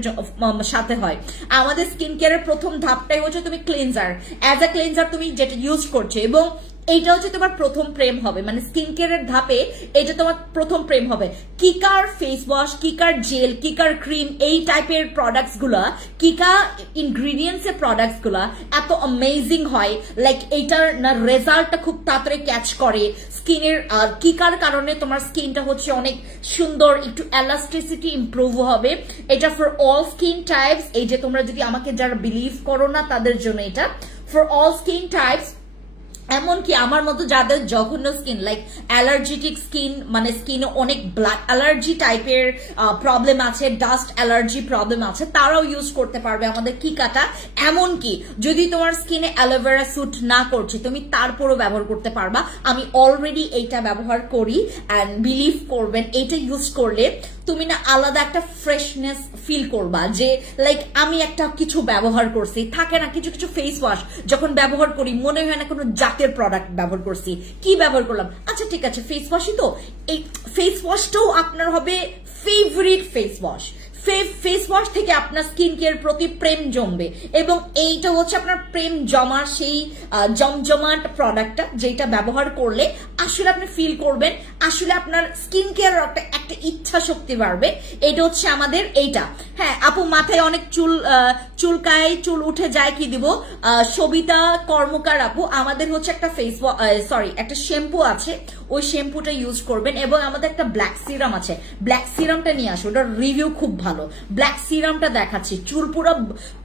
সাথে হয়। আমাদের স্কিন কেয়ারের প্রথম ধাপটাই হচ্ছে তুমি ক্লিনজার, অ্যাজ আ ক্লিনজার তুমি যেটা ইউজ করছো। এবং এইটা হচ্ছে তোমার প্রথম প্রেম হবে, মানে স্কিন কেয়ারের ধাপে এটা তোমার প্রথম প্রেম হবে। কিকার ফেস ওয়াশ, কিকার জেল, কিকার ক্রিম, এই টাইপের প্রোডাক্টস গুলা, কিকা ইনগ্রিডিয়েন্টস এর প্রোডাক্টস গুলা এত অ্যামেজিং হয়, লাইক এইটার না রেজাল্টটা খুব তাড়াতাড়ি ক্যাচ করে স্কিনের। আর কিকার কারণে তোমার স্কিনটা হচ্ছে অনেক সুন্দর, একটু এলাস্টিসিটি ইমপ্রুভ হবে। এটা ফর অল স্কিন টাইপস, এই যে তোমরা যদি আমাকে যারা বিলিভ করো না তাদের জন্য এটা ফর অল স্কিন টাইপস। এমনকি আমার মতো যাদের জঘন্য স্কিন, লাইক অ্যালার্জিটিক স্কিন, মানে স্কিনে অনেক ব্ল্যাক অ্যালার্জি টাইপের প্রবলেম আছে, ডাস্ট অ্যালার্জি প্রবলেম আছে, তারাও ইউজ করতে পারবে আমাদের কিকাটা। এমনকি যদি তোমার স্কিনে অ্যালোভেরা স্যুট না করছে, তুমি তারপরও ব্যবহার করতে পারবা। আমি অলরেডি এইটা ব্যবহার করি অ্যান্ড বিলিভ করবেন এইটা ইউজ করলে তুমি না আলাদা একটা ফ্রেশনেস ফিল করবা, যে লাইক আমি একটা কিছু ব্যবহার করছি। থাকে না কিছু কিছু ফেস ওয়াশ যখন ব্যবহার করি মনে হয় না কোনো জাতের প্রোডাক্ট ব্যবহার করছি, কি ব্যবহার করলাম, আচ্ছা ঠিক আছে ফেস ওয়াশই তো। এই ফেস ওয়াশটাও আপনার হবে favourite face wash. Face wash থেকে আপনার স্কিন কেয়ার প্রতি প্রেম জমবে, এবং এইটা হচ্ছে আপনার প্রেম জমার সেই জমজমাট প্রোডাক্টটা, যেটা ব্যবহার করলে আসলে আপনি ফিল করবেন আসলে আপনার স্কিন কেয়ার একটা ইচ্ছা শক্তি বাড়বে। এটা হচ্ছে আমাদের এইটা। হ্যাঁ আপু, মাথায় অনেক চুলকায়, চুল উঠে যায়, কি দিব? সবিতা কর্মকার আপু, আমাদের হচ্ছে একটা একটা শ্যাম্পু আছে, ওই শ্যাম্পুটা ইউজ করবেন। এবং আমাদের একটা ব্ল্যাক সিরাম আছে, ব্ল্যাক সিরামটা নিয়ে আসো, ওটার রিভিউ খুব ভালো। ব্ল্যাক সিরামটা দেখাচ্ছি, চুল পুরো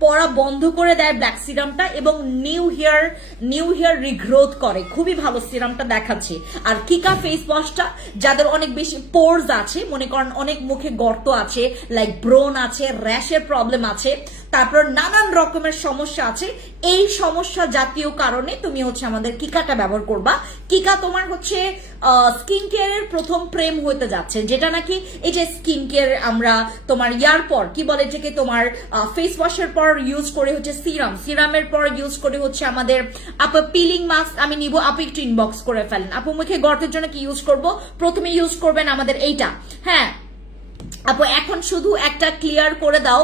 পড়া বন্ধ করে দেয় ব্ল্যাক সিরামটা, এবং নিউ হেয়ার রিগ্রোথ করে, খুবই ভালো সিরামটা দেখাচ্ছি। আর কিকা ফেস ওয়াশটা যাদের অনেক বেশি পোরস আছে, মনে করেন অনেক মুখে গর্ত আছে, লাইক ব্রোন আছে, র্যাশের প্রবলেম আছে, তারপর নানান রকমের সমস্যা আছে, এই সমস্যা জাতীয় কারণে তুমি হচ্ছে আমাদের কিকাটা ব্যবহার করবা। কিকা তোমার হচ্ছে স্কিন কেয়ারের প্রথম প্রেম হতে যাচ্ছে, যেটা নাকি এই যে স্কিন কেয়ার আমরা তোমার ইয়ার পর কি বলে এটাকে, তোমার ফেস ওয়াশের পর ইউজ করে হচ্ছে সিরামের পর ইউজ করে হচ্ছে আমাদের আপু পিলিং মাস্ক আমি নিব। আপু একটু ইনবক্স করে ফেলেন, আপু মুখে গর্তের জন্য কি ইউজ করব? প্রথমে ইউজ করবেন আমাদের এইটা। হ্যাঁ আপু, এখন শুধু একটা ক্লিয়ার করে দাও,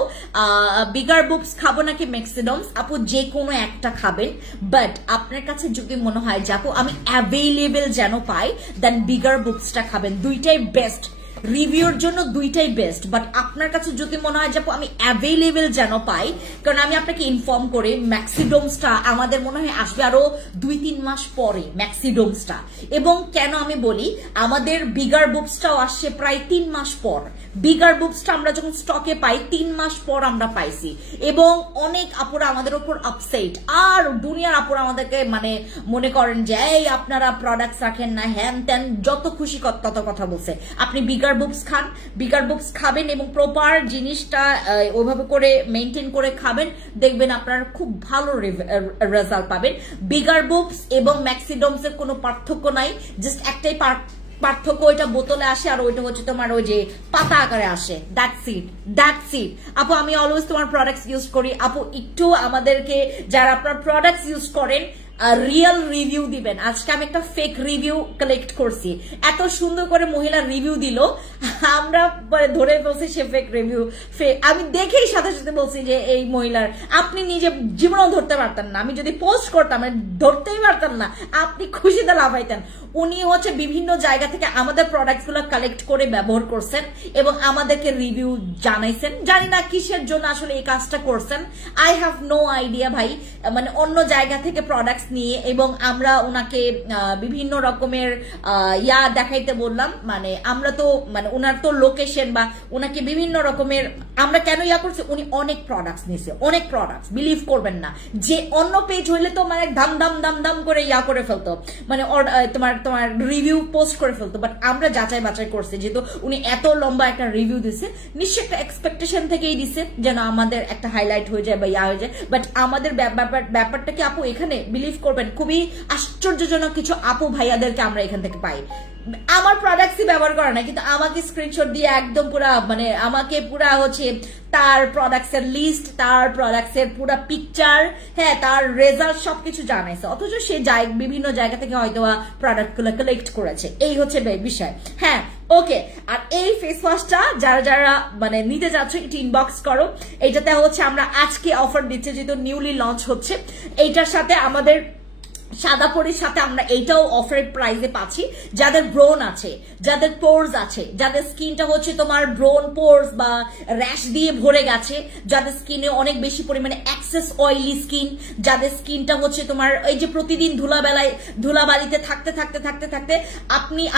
বিগার বুবস খাবো নাকি ম্যাক্সিডমস? আপু যে কোনো একটা খাবেন, বাট আপনার কাছে যদি মনে হয় যে আপু আমি অ্যাভেলেবেল যেন পাই, দেন বিগার বুবসটা খাবেন। দুইটাই বেস্ট, রিভিউর জন্য দুইটাই বেস্ট, বাট আপনার কাছে যদি মনে হয় যে আমি অ্যাভেলেবেল যেন পাই, কারণ আমি আপনাকে ইনফর্ম করে ম্যাক্সিডোমসটা আমাদের মনে হয় আসবে আরো 2-3 মাস পরে ম্যাক্সিডোমসটা। এবং কেন আমি বলি, আমাদের বিগার বুবসটাও আসছে প্রায় 3 মাস পর। বিগার বুবসটা আমরা যখন স্টকে পাই 3 মাস পর আমরা পাইছি, এবং অনেক আপুরা আমাদের উপর আপসেট, আর দুনিয়ার আপুরা আমাদেরকে মানে মনে করেন যে এই আপনারা প্রোডাক্টস রাখেন না, হ্যান ত্যান যত খুশি তত কথা বলছে। আপনি বিগার বুবস খান, বিগার বুবস খাবেন এবং প্রপার জিনিসটা ওইভাবে করে মেনটেন করে খাবেন, দেখবেন আপনারা খুব ভালো রেজাল্ট পাবেন। বিগার বুবস এবং ম্যাক্সিডমস এর কোনো পার্থক্য নাই, জাস্ট একটাই পার্থক্য, ওইটা বোতলে আসে আর ওইটা হচ্ছে তোমার ওই যে পাতা আকারে আসে। দ্যাটস ইট আপু, আমি অলওয়েজ তোমার প্রোডাক্টস ইউজ করি। আপু একটু আমাদেরকে যারা আপনার প্রোডাক্টস ইউজ করেন রিয়েল রিভিউ দিবেন। আজকে আমি একটা ফেক রিভিউ কালেক্ট করছি, এত সুন্দর করে মহিলা রিভিউ দিল, আমরা ধরে বলছি সে ফেক রিভিউ। আমি দেখেই সাথে সাথে বলছি যে এই মহিলার, আপনি নিজে জীবনেও ধরতে পারতেন না, আমি যদি পোস্ট করতাম ধরতেই পারতেন না, আপনি খুশিতে লাফাইতেন। উনি হচ্ছে বিভিন্ন জায়গা থেকে আমাদের প্রোডাক্টস গুলো কালেক্ট করে ব্যবহার করছেন এবং আমাদেরকে রিভিউ জানাইছেন। জানি না কিসের জন্য আসলে এই কাজটা করছেন, আই হ্যাভ নো আইডিয়া ভাই, মানে অন্য জায়গা থেকে প্রোডাক্টস নিয়ে, এবং আমরা ওনাকে বিভিন্ন রকমের দেখাইতে বললাম, মানে আমরা তো মানে ওনার তো লোকেশন বা ওনাকে বিভিন্ন রকমের, আমরা কেন করছি, উনি অনেক প্রোডাক্টস নিয়েছে, অনেক প্রোডাক্টস, বিলিভ করবেন না যে অন্য পেজ হইলে তো মানে দাম করে করে ফেলতো, মানে তোমার রিভিউ পোস্ট করে ফেলতো, বাট আমরা যাচাই বাছাই করছি, যেহেতু উনি এত লম্বা একটা রিভিউ দিছে, নিশ্চয় একটা এক্সপেকটেশন থেকেই দিছে যেন আমাদের একটা হাইলাইট হয়ে যায় বা হয়ে যায়। বাট আমাদের ব্যাপারটা কি আপু, এখানে বিলিভ করবেন খুবই আশ্চর্যজনক কিছু আপু ভাইয়াদেরকে আমরা এখান থেকে পাই। আমার প্রোডাক্টসই ব্যবহার করে না, কিন্তু আমাকে স্ক্রিনশট দিয়ে একদম পুরা মানে আমাকে পুরা হচ্ছে তার প্রোডাক্টস এর লিস্ট, তার প্রোডাক্টস এর পুরা পিকচার, হ্যাঁ তার রেজাল্ট সবকিছু জানাইছে, অথচ সে বিভিন্ন জায়গা থেকে হয়তো প্রোডাক্ট গুলো কালেক্ট করেছে। এই হচ্ছে বিষয়। হ্যাঁ ওকে, আর এই ফেস ওয়াশটা যারা যারা মানে নিতে যাচ্ছ একটু ইনবক্স করো। এইটাতে হচ্ছে আমরা আজকে অফার দিচ্ছি, যেহেতু নিউলি লঞ্চ হচ্ছে, এইটার সাথে আমাদের সাদা পরির সাথে আমরা এইটাও অফার প্রাইসে পাচ্ছি। যাদের ব্রোন আছে, যাদের পোর্স আছে, যাদের স্কিনটা হচ্ছে তোমার ব্রোন পোর্স বা র্যাশ দিয়ে ভরে গেছে, যাদের স্কিনে অনেক বেশি পরিমাণে এক্সেস অয়েলি স্কিন, যাদের স্কিনটা হচ্ছে তোমার এই যে প্রতিদিন ধুলাবালিতে থাকতে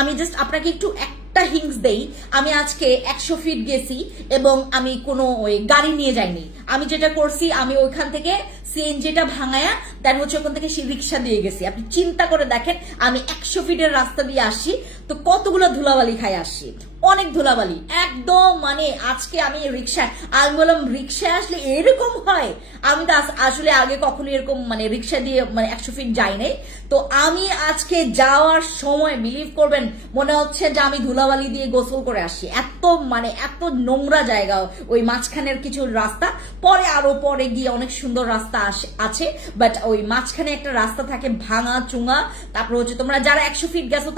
আমি জাস্ট আপনাকে একটু একটা হিংস দেই। আমি আজকে 100 ফিট গেছি এবং আমি কোনো ওই গাড়ি নিয়ে যাইনি। আমি যেটা করছি, আমি ওইখান থেকে সিএনজিটা ভাঙায়া দেন হচ্ছে ওখান থেকে রিক্সা দিয়ে গেছি। আপনি চিন্তা করে দেখেন, আমি 100 ফিটের রাস্তা দিয়ে আসছি, তো কতগুলো ধুলাবালি খাই আসছি, অনেক ধুলাবালি একদম। মানে আজকে আমি রিক্সায়, আমি বললাম রিক্সায় আসলে এরকম হয়? আমি তো আসলে আগে কখনো এরকম মানে রিক্সা দিয়ে মানে 100 ফিট যাই নাই। তো আমি আজকে যাওয়ার সময় বিলিভ করবেন মনে হচ্ছে যে আমি ধুলাবালি দিয়ে গোসল করে আসছি। এত মানে এত নোংরা জায়গা ওই মাঝখানের কিছু রাস্তা, পরে আরো পরে গিয়ে অনেক সুন্দর রাস্তা আছে, বাট ওই মাঝখানে একটা রাস্তা থাকে ভাঙা চুঙা। তারপর হচ্ছে তোমরা যারা 100 ফিট গেছো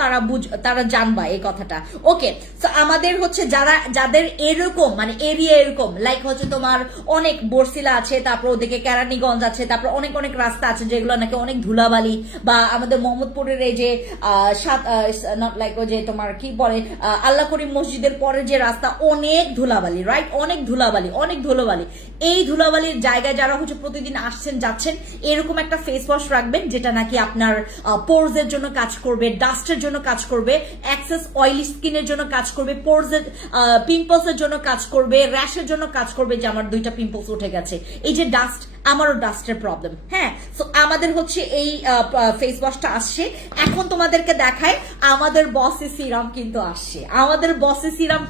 তারা জানবা এই কথাটা। ওকে, সো আমাদের হচ্ছে যাদের এরকম মানে এরিয়া এরকম লাইক হচ্ছে তোমার অনেক বরসিলা আছে, তারপর ওদিকে কেরানীগঞ্জ আছে, তারপর অনেক অনেক রাস্তা আছে যেগুলো নাকি অনেক ধুলাবালি, বা আমাদের মোহাম্মদপুরের এই যে নট লাইক ও যে তোমার কি বলে আল্লাহ করিম মসজিদের পরে যে রাস্তা, অনেক ধুলাবালি, রাইট? অনেক ধুলাবালি। এই ধুলাবালির জায়গায় যারা হচ্ছে প্রতিদিন আসছেন যাচ্ছেন, এরকম একটা ফেস ওয়াশ রাখবেন যেটা নাকি আপনার পোরস এর জন্য কাজ করবে, ডাস্টের জন্য কাজ করবে, এক্সেস অয়েলি স্কিনের জন্য কাজ করবে, পোরস এর পিম্পলস এর জন্য কাজ করবে, র্যাশের জন্য কাজ করবে। যে আমার 2টা পিম্পলস উঠে গেছে, এই যে ডাস্ট, আমারও ডাস্টের প্রবলেম। হ্যাঁ, সো আমাদের হচ্ছে এই ফেস ওয়াশটা আসছে। এখন তোমাদেরকে দেখায় আমাদের বসে সিরাম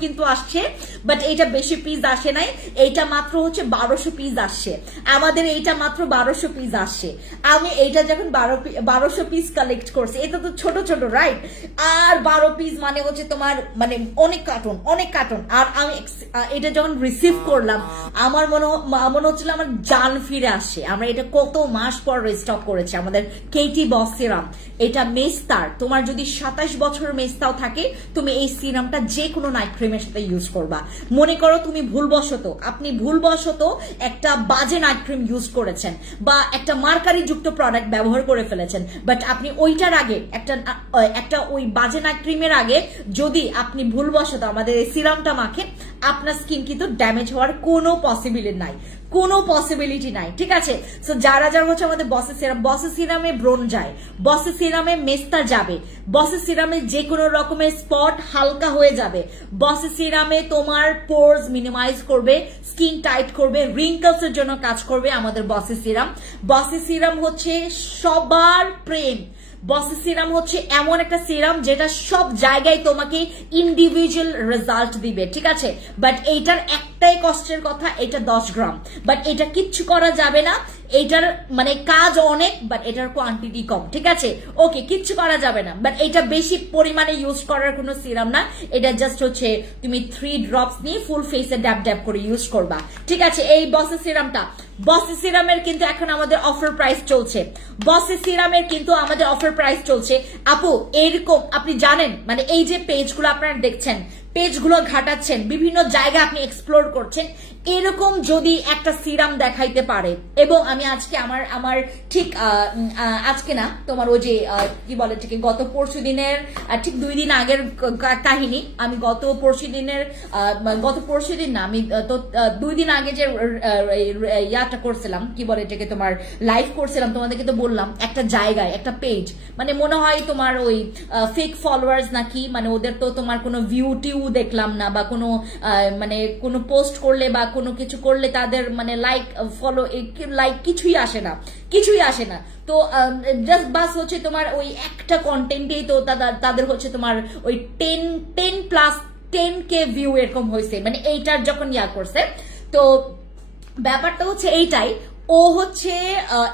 কিন্তু আসছে, বাট এইটা বেশি পিস আসে নাই, এইটা মাত্র হচ্ছে 1200 পিস আসছে আমাদের, এইটা মাত্র 1200 পিস আসছে। আমি এইটা যখন 1200 পিস কালেক্ট করছি, এটা তো ছোট রাইট, আর 12 পিস মানে হচ্ছে তোমার মানে অনেক কার্টুন। আর আমি এটা যখন রিসিভ করলাম, আমার মনে হচ্ছিল আমার জান ফিরে আসছে। আমরা এটা কত মাস পর রিস্টক করেছি, আমাদের কেটি বস সিরাম। এটা মেস্তার, তোমার যদি 27 বছর মেস্তাও থাকে, তুমি এই সিরামটা যে কোনো নাইট ক্রিমের সাথে ইউজ করবা। মনে করো তুমি আপনি ভুলবশত একটা বাজে নাইট ক্রিম ইউজ করেছেন বা একটা মার্কারি যুক্ত প্রোডাক্ট ব্যবহার করে ফেলেছেন, বাট আপনি ওইটার আগে একটা ওই বাজে নাইট ক্রিমের আগে যদি আপনি ভুলবশত আমাদের এই সিরামটা মাখেন, আপনার স্কিন কিন্তু ড্যামেজ হওয়ার কোনো পসিবিলিটি নাই, ঠিক আছে? সো যারা হচ্ছে আমাদের বসে সিরামে ব্রোন যায়, বসে সিরামে মেস্তা যাবে, বসে সিরামে যে কোনো রকমের স্পট হালকা হয়ে যাবে, বসে সিরামে তোমার পোরস মিনিমাইজ করবে, স্কিন টাইট করবে, রিঙ্কলস এর জন্য কাজ করবে আমাদের বসে সিরাম হচ্ছে সবার প্রেম। বসে সিরাম হচ্ছে এমন একটা সিরাম যেটা সব জায়গায় তোমাকে ইন্ডিভিজুয়াল রেজাল্ট দিবে, ঠিক আছে? বাট এইটার একটাই কষ্টের কথা, এটা 10 গ্রাম, বাট এটা কিচ্ছু করা যাবে না। এইটার মানে কাজ অনেক, বাট এটার কোয়ান্টিটি কম, ঠিক আছে? ওকে, কিচ্ছু করা যাবে না, বাট এটা বেশি পরিমাণে ইউজ করার কোনো সিরাম না। এটা জাস্ট হচ্ছে তুমি 3 ড্রপস নিয়ে ফুল ফেসে ড্যাব করে ইউজ করবা, ঠিক আছে? এই বসে সিরামের কিন্তু এখন আমাদের অফার প্রাইস চলছে। আপু এরকম আপনি জানেন, মানে এই যে পেজগুলো আপনারা দেখছেন, পেজগুলো ঘাটাচ্ছেন, বিভিন্ন জায়গা আপনি এক্সপ্লোর করছেন, এরকম যদি একটা সিরাম দেখাইতে পারে। এবং আমি আজকে আমার ঠিক আজকে না, তোমার ওই যে কি বলে ঠিক গত পরশু দিনের ঠিক 2 দিন আগের কাহিনী। আমি গত পরশু দিন না, আমি তো 2 দিন আগে যে ইয়াটা করছিলাম, কি বলে এটাকে, তোমার লাইভ করছিলাম, তোমাদেরকে তো বললাম একটা জায়গায় একটা পেজ, মানে মনে হয় তোমার ওই ফেক ফলোয়ার্স নাকি, মানে ওদের তো তোমার কোনো ভিউ টিউ দেখলাম না, বা কোনো মানে কোনো পোস্ট করলে বা কোনো কিছু করলে তাদের মানে লাইক ফলো কিছুই আসে না। তো জাস্ট বাস হচ্ছে তোমার ওই একটা কন্টেন্টেই তো তাদের হচ্ছে তোমার ওই 10+ 10K ভিউ এরকম হয়েছে, মানে এইটার যখন ইয়া করছে। তো ব্যাপারটা হচ্ছে এইটাই, ও হচ্ছে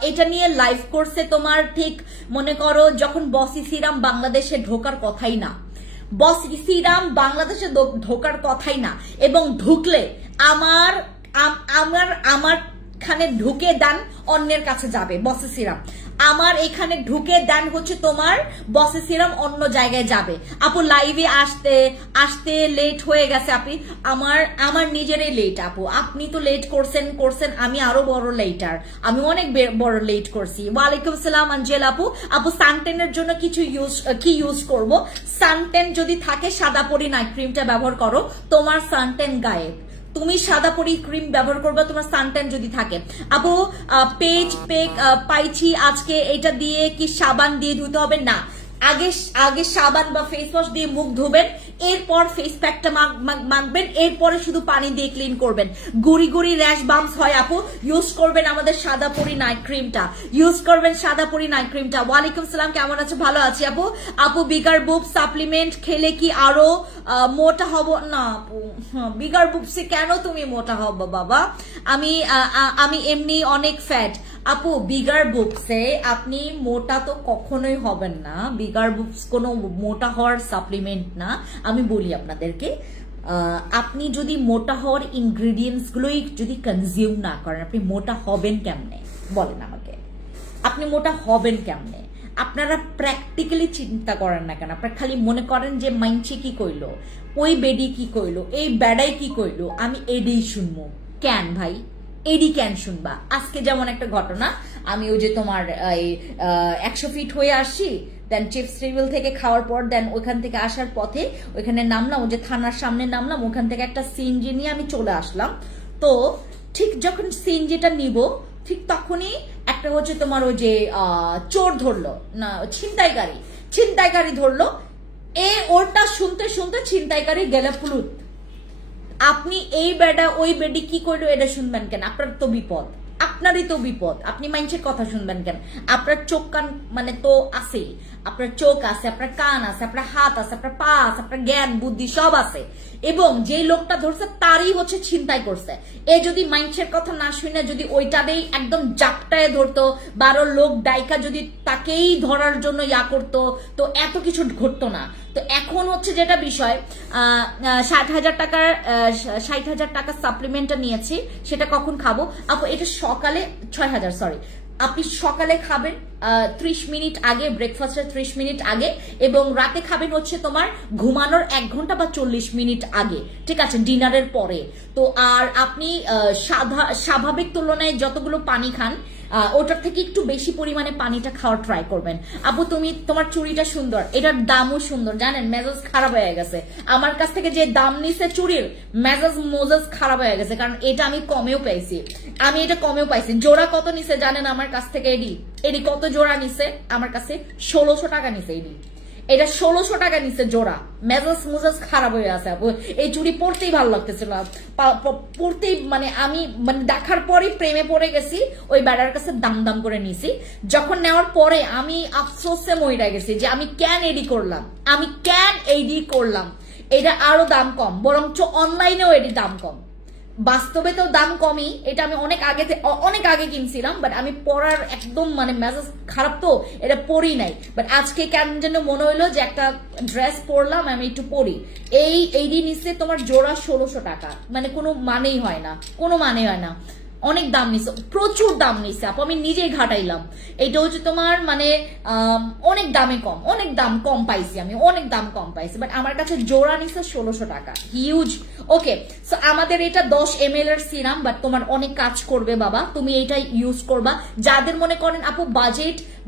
এটা নিয়ে লাইভ করছে তোমার ঠিক মনে করো যখন বসি সিরাম বাংলাদেশে ঢোকার কথাই না, এবং ঢুকলে আমার খানে ঢুকে দেন অন্যের কাছে যাবে বসে সিরাম। আমার এখানে ঢুকে দেন হচ্ছে তোমার বসে সিরাম অন্য জায়গায় যাবে। আপু লাইভে আসতে লেট হয়ে গেছে আপনি, আমার নিজেরই লেট আপু, আপনি তো লেট করছেন, আমি আরো বড় লেটার, আমি অনেক বড় লেট করছি। ওয়ালাইকুম আসসালাম আঞ্জেল আপু। আপু সানটেনের জন্য কি ইউজ করব? সানটেন যদি থাকে সাদা পরি নাইট ক্রিমটা ব্যবহার করো, তোমার সানটেন গায়েব। তুমি সাদা পরি ক্রিম ব্যবহার করবে তোমার সানটেন যদি থাকে। আপু পেজ পাইছি আজকে, এটা দিয়ে কি সাবান দিয়ে ধুতে হবে? না, আগে সাবান বা ফেস ওয়াশ দিয়ে মুখ ধুবেন, এরপর ফেস প্যাকটা মাখবেন, এরপরে শুধু পানি দিয়ে ক্লিন করবেন। গুড়ি র্যাশ বাম্পস হয় আপু, ইউজ করবেন আমাদের সাদা পরি নাইট ক্রিমটা, ইউজ করবেন সাদা পরি নাইট ক্রিমটা। ওয়ালাইকুম সালাম, কেমন আছো? ভালো আছি আপু। আপু বিগার বুব সাপ্লিমেন্ট খেলে কি আরো মোটা হব? না আপু, বিগার বুবসে কেন তুমি মোটা হব বাবা? আমি এমনি অনেক ফ্যাট। আপু বিগার বুবসে আপনি মোটা তো কখনোই হবেন না, বিগার বুবস কোনো মোটা হওয়ার সাপ্লিমেন্ট না। আমি বলি আপনাদেরকে, আপনি যদি মোটা হওয়ার ইনগ্রেডিয়েন্টস গুলোই যদি কনজিউম না করেন, আপনি মোটা হবেন কেমনে বলেন আমাকে? আপনি মোটা হবেন কেমনে? আপনারা প্র্যাকটিক্যালি চিন্তা করেন না কেন? আপনারা খালি মনে করেন যে মাইনছে কি কইলো, ওই বেডি কি কইলো, এই বেডাই কি কইলো, আমি এডেই শুনবো। কেন ভাই এডি কেন শুনবা? আজকে যেমন একটা ঘটনা, আমি ওই যে তোমার 100 ফিট হয়ে আসছি, দেন চিপস টেবিল থেকে খাওয়ার পর দেন ওইখান থেকে আসার পথে ওইখানে নামলাম, ওই যে থানার সামনে নামলাম, ওখান থেকে একটা সিএনজি নিয়ে আমি চলে আসলাম। তো ঠিক যখন সিএনজিটা নিব, ঠিক তখনই একটা হচ্ছে তোমার ওই যে চোর ধরলো না, ছিনতাইকারী ধরলো। ওরটা শুনতে শুনতে ছিনতাইকারী গেলে পুলুত। আপনি এই বেডা ওই বেডি কি করলো এটা শুনবেন কেন? আপনার তো বিপদ, আপনারই তো বিপদ। আপনি মানুষের কথা শুনবেন কেন? আপনার চোখ কান মানে তো আছেই, আপনার চোখ আছে, আপনার কান আছে, আপনার হাত আছে, আপনার পা আছে, আপনার জ্ঞান বুদ্ধি সব আছে। এবং যে লোকটা ধরছে তারই হচ্ছে ছিনতাই করছে। এ যদি মানুষের কথা না শুনে যদি ওইটাতেই একদম জাপটায় ধরতো, 12 লোক ডাইকা যদি তাকেই ধরার জন্য ইয়া করতো, তো এত কিছু ঘটতো না। তো এখন হচ্ছে যেটা বিষয়, 60,000 টাকার সাপ্লিমেন্টটা নিয়েছি, সেটা কখন খাবো আপু? এটা সকালে 6,000 সরি, আপনি সকালে খাবেন 30 মিনিট আগে, ব্রেকফাস্টের 30 মিনিট আগে, এবং রাতে খাবেন হচ্ছে তোমার ঘুমানোর 1 ঘন্টা বা 40 মিনিট আগে, ঠিক আছে, ডিনারের পরে। তো আর আপনি স্বাভাবিক তুলনায় যতগুলো পানি খান ওটার থেকে একটু বেশি পরিমাণে পানিটা খাওয়ার ট্রাই করবেন। আপু তোমার চুড়িটা সুন্দর, এটার দামও সুন্দর, জানেন মেজাজ খারাপ হয়ে গেছে আমার কাছ থেকে যে দাম নিছে চুড়ির, মেজাজ খারাপ হয়ে গেছে, কারণ এটা আমি কমেও পাইছি। জোড়া কত নিছে জানেন আমার কাছ থেকে? এডি কত জোড়া নিছে আমার কাছে? 1600 টাকা নিছে এটা 1600 টাকা নিছে জোড়া। মেজাজ খারাপ হয়ে আছে আপু, এই চুড়ি পরতেই ভালো লাগতেছিল, পরতেই আমি দেখার পরই প্রেমে পড়ে গেছি, ওই বেড়ার কাছে দাম করে নিছি। যখন নেওয়ার পরে আমি আফসোসে মইরা গেছি যে আমি কেন এডি করলাম। এটা আরো দাম কম, বরঞ্চ অনলাইনেও এটি দাম কম, বাস্তবে তো দাম কমই। এটা আমি অনেক আগে কিনছিলাম, বাট আমি পরার একদম মেজাজ খারাপ, তো এটা পরি নাই। বাট আজকে কেন যেন মনে হইলো যে একটা ড্রেস পরলাম, আমি একটু পরি। এইডি নিচ্ছে তোমার জোড়া 1600 টাকা, কোনো মানেই হয় না, অনেক দাম নিছে, প্রচুর দাম নিছে আপু, আমি নিজেই ঘাটাইলাম। এইটা হচ্ছে তোমার অনেক দাম কম পাইছি আমি, অনেক দাম কম পাইছি, বাট আমার কাছে জোড়া নিছে 1600 টাকা, হিউজ। ওকে, সো আমাদের এটা 10 ml এর সিরাম, বাট তোমার অনেক কাজ করবে বাবা, তুমি এটা ইউজ করবা। যাদের মনে করেন আপু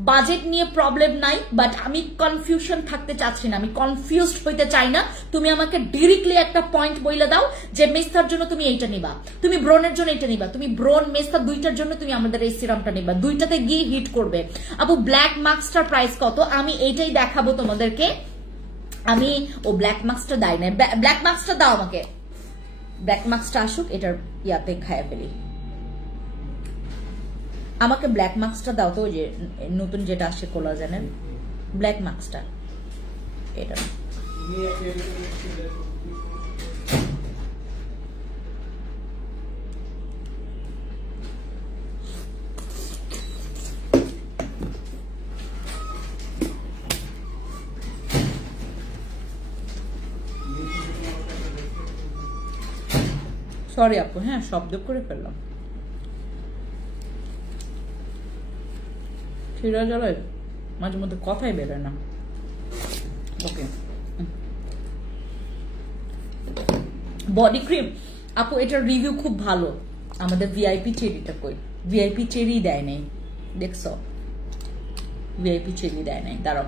বাজেট নিয়ে প্রবলেম নাই, বাট আমি কনফিউশন থাকতে চাচ্ছি না, আমি কনফিউজড হইতে চাই না, তুমি আমাকে ডিরেক্টলি একটা পয়েন্ট বইলে দাও যে মেস্তার জন্য তুমি এইটা নিবা, তুমি ব্রনের জন্য এটা নিবা, তুমি ব্রন মেস্তা দুইটার জন্য তুমি আমাদের এই সিরামটা নিবা, দুইটাতে গিয়ে হিট করবে। আপু ব্ল্যাক মাস্কটার প্রাইস কত? আমি এইটাই দেখাবো তোমাদেরকে। ব্ল্যাক মাস্কটা দেয় না, ব্ল্যাক মাস্কটা দাও আমাকে, ব্ল্যাক মাস্কটা আসুক, এটার ইয়াতে খায়া ফেলি। আমাকে ব্ল্যাক মাস্কটা দাও তো, ওই যে নতুন যেটা আসে কোলাজেনের ব্ল্যাক মাস্কটা, এটা সরি আপু, হ্যাঁ শব্দ করে ফেললাম, শিরা জ্বালায় মাঝে মধ্যে কথাই বেরোয় না। ওকে, বডি ক্রিম আপু এটার রিভিউ খুব ভালো। আমাদের ভিআইপি চেরিটা কই? ভিআইপি চেরি দেয় নাই, দেখছো? ভিআইপি চেরি দেয় নাই, দাঁড়াও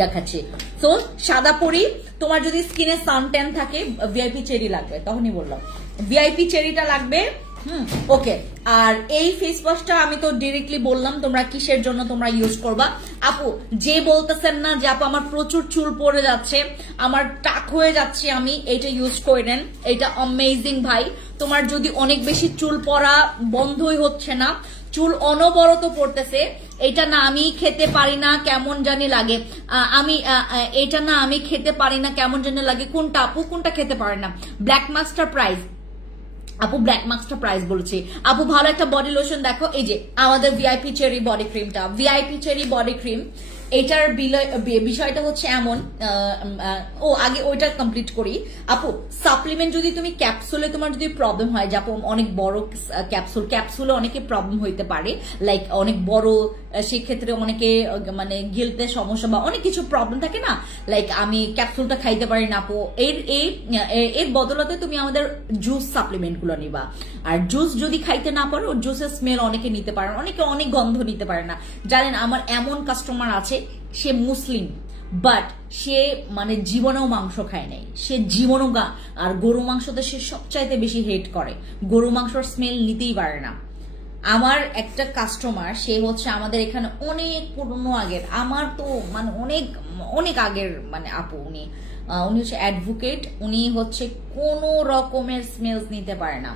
দেখাচ্ছি। তো সাদা পরি, তোমার যদি স্কিনে সানট্যান থাকে ভিআইপি চেরি লাগবে, তখনই বললাম ভিআইপি চেরিটা লাগবে। ওকে, আর এই ফেস ওয়াশটা আমি তো ডিরেক্টলি বললাম তোমরা কিসের জন্য তোমরা ইউজ করবা। আপু যে বলতেছেন না যে আপু আমার প্রচুর চুল পড়ে যাচ্ছে, আমার টাক হয়ে যাচ্ছে, আমি এটা ইউজ করে নেন, এটা অ্যামেজিং ভাই। তোমার যদি অনেক বেশি চুল পড়া বন্ধই হচ্ছে না, চুল অনবরত পড়তেছে, এটা না আমি খেতে পারি না কেমন জানি লাগে, এটা না আমি খেতে পারি না কেমন জানি লাগে, কোনটা আপু? কোনটা খেতে পারে না? ব্ল্যাক মাস্টার প্রাইস আপু, ব্ল্যাক মাস্টার প্রাইস বলছি আপু। ভালো একটা বডি লোশন দেখো, এই যে আমাদের ভিআইপি চেরি বডি ক্রিমটা, ভিআইপি চেরি বডি ক্রিম। এটার বিষয়টা হচ্ছে এমন, আগে ওইটা কমপ্লিট করি আপু। সাপ্লিমেন্ট যদি তুমি ক্যাপসুলে তোমার যদি প্রবলেম হয়, যে আপু অনেক বড় ক্যাপসুলে অনেকে প্রবলেম হইতে পারে, লাইক অনেক বড়, সেক্ষেত্রে অনেকে মানে গিলতে সমস্যা বা অনেক কিছু প্রবলেম থাকে না, লাইক আমি ক্যাপসুলটা খাইতে পারি না আপু, এর বদলাতে তুমি আমাদের জুস সাপ্লিমেন্ট গুলো নিবা। আর জুস যদি খাইতে না পারো, জুসের স্মেল অনেকে নিতে পারে, অনেকে অনেক গন্ধ নিতে পারে না। জানেন আমার এমন কাস্টমার আছে, সে মুসলিম বাট সে মানে জীবনেও মাংস খায় নাই, সে জীবনও আর গরু মাংসতে সে সবচাইতে বেশি হেট করে, গরু মাংসর স্মেল নিতেই পারে না। আমার একটা কাস্টমার, সে হচ্ছে আমাদের এখানে অনেক পুরনো আগের, আমার তো মানে অনেক অনেক আগের মানে আপু, উনি হচ্ছে অ্যাডভোকেট, উনি হচ্ছে কোনো রকমের স্মেলস নিতে পারে না,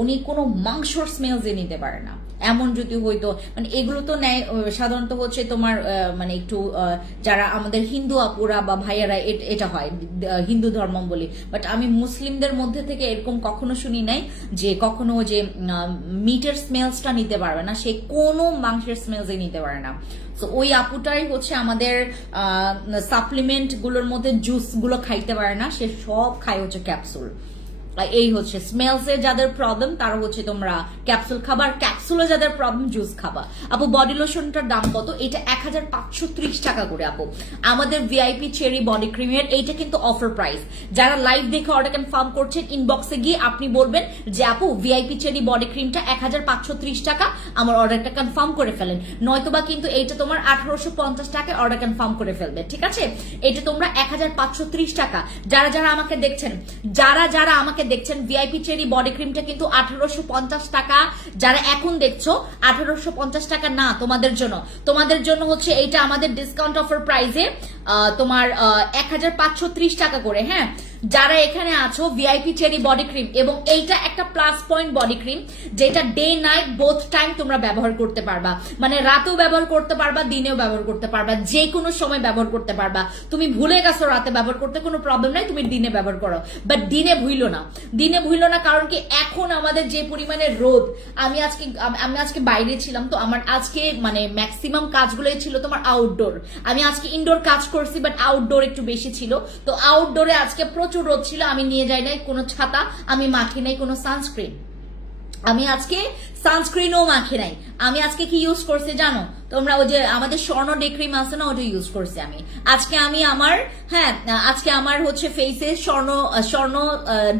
উনি কোনো মাংসর স্মেলসই নিতে পারে না। এমন যদি হইতো, মানে এগুলো তো নেয় সাধারণত হচ্ছে তোমার মানে একটু যারা আমাদের হিন্দু আপুরা বা ভাইয়ারা এটা হয় হিন্দু ধর্ম বলি, বাট আমি মুসলিমদের মধ্যে থেকে এরকম কখনো শুনি নাই যে কখনো যে মিটের স্মেলসটা নিতে পারবে না, সে কোনো মাংসের স্মেলসই নিতে পারে না। তো ওই আপুটাই হচ্ছে আমাদের সাপ্লিমেন্ট গুলোর মধ্যে জুস গুলো খাইতে পারে না, সে সব খায় হচ্ছে ক্যাপসুল। এই হচ্ছে স্মেলসে যাদের প্রবলেম তারা হচ্ছে তোমরা ক্যাপসুল খাবার, ক্যাপসুলে যাদের প্রবলেম জুস খাবা। আপু বডি লোশনটার দাম কত? এটা 1530 টাকা করে আপু। আমাদের ভিআইপি চেরি বডি ক্রিমের এইটা কিন্তু অফার প্রাইস। যারা লাইভ দেখে অর্ডার কনফার্ম করছেন, ইনবক্সে গিয়ে আপনি বলবেন যে আপু ভিআইপি চেরি বডি ক্রিমটা 1530 টাকা, আমার অর্ডারটা কনফার্ম করে ফেলেন, নয়তোবা কিন্তু এইটা তোমার 1850 টাকায় অর্ডার কনফার্ম করে ফেলবে, ঠিক আছে? এটা তোমরা 1530 টাকা। যারা যারা আমাকে দেখছেন, যারা আমাকে দেখছেন, ভিআইপি চেরি বডি ক্রিমটা কিন্তু 1850 টাকা। যারা এখন দেখছো 1850 টাকা না, তোমাদের জন্য হচ্ছে এইটা আমাদের ডিসকাউন্ট অফার প্রাইসে তোমার 1530 টাকা করে। হ্যাঁ, যারা এখানে আছো ভিআইপি চেরি বডি ক্রিম, এবং এইটা একটা প্লাস পয়েন্ট বডি ক্রিম, যেটা ডে নাইট বোথ টাইম তোমরা ব্যবহার করতে পারবা, মানে রাতেও ব্যবহার করতে পারবা, দিনেও ব্যবহার করতে পারবা, যে কোনো সময় ব্যবহার করতে পারবা। তুমি ভুলে গেছো রাতে ব্যবহার করতে, কোনো প্রবলেম নাই, তুমি দিনে ব্যবহার করো, বাট দিনে ভুইলো না, কারণ কি এখন আমাদের যে পরিমাণে রোদ, আমি আজকে বাইরে ছিলাম, তো আমার আজকে মানে ম্যাক্সিমাম কাজগুলোই ছিল তোমার আউটডোর। আমি আজকে ইনডোর কাজ করছি, বাট আউটডোর একটু বেশি ছিল, তো আউটডোরে আজকে প্রচুর রোদ ছিল, আমি নিয়ে যাই নাই কোনো ছাতা, আমি মাখি নাই কোনো সানস্ক্রিন, আমি আজকে সানস্ক্রিনও মাখি নাই। আমি আজকে কি ইউজ করছি জানো তোমরা? ওই যে আমাদের স্বর্ণ ডে ক্রিম আছে না, ওটা ইউজ করছি আমি আজকে। আজকে আমার হচ্ছে ফেসে স্বর্ণ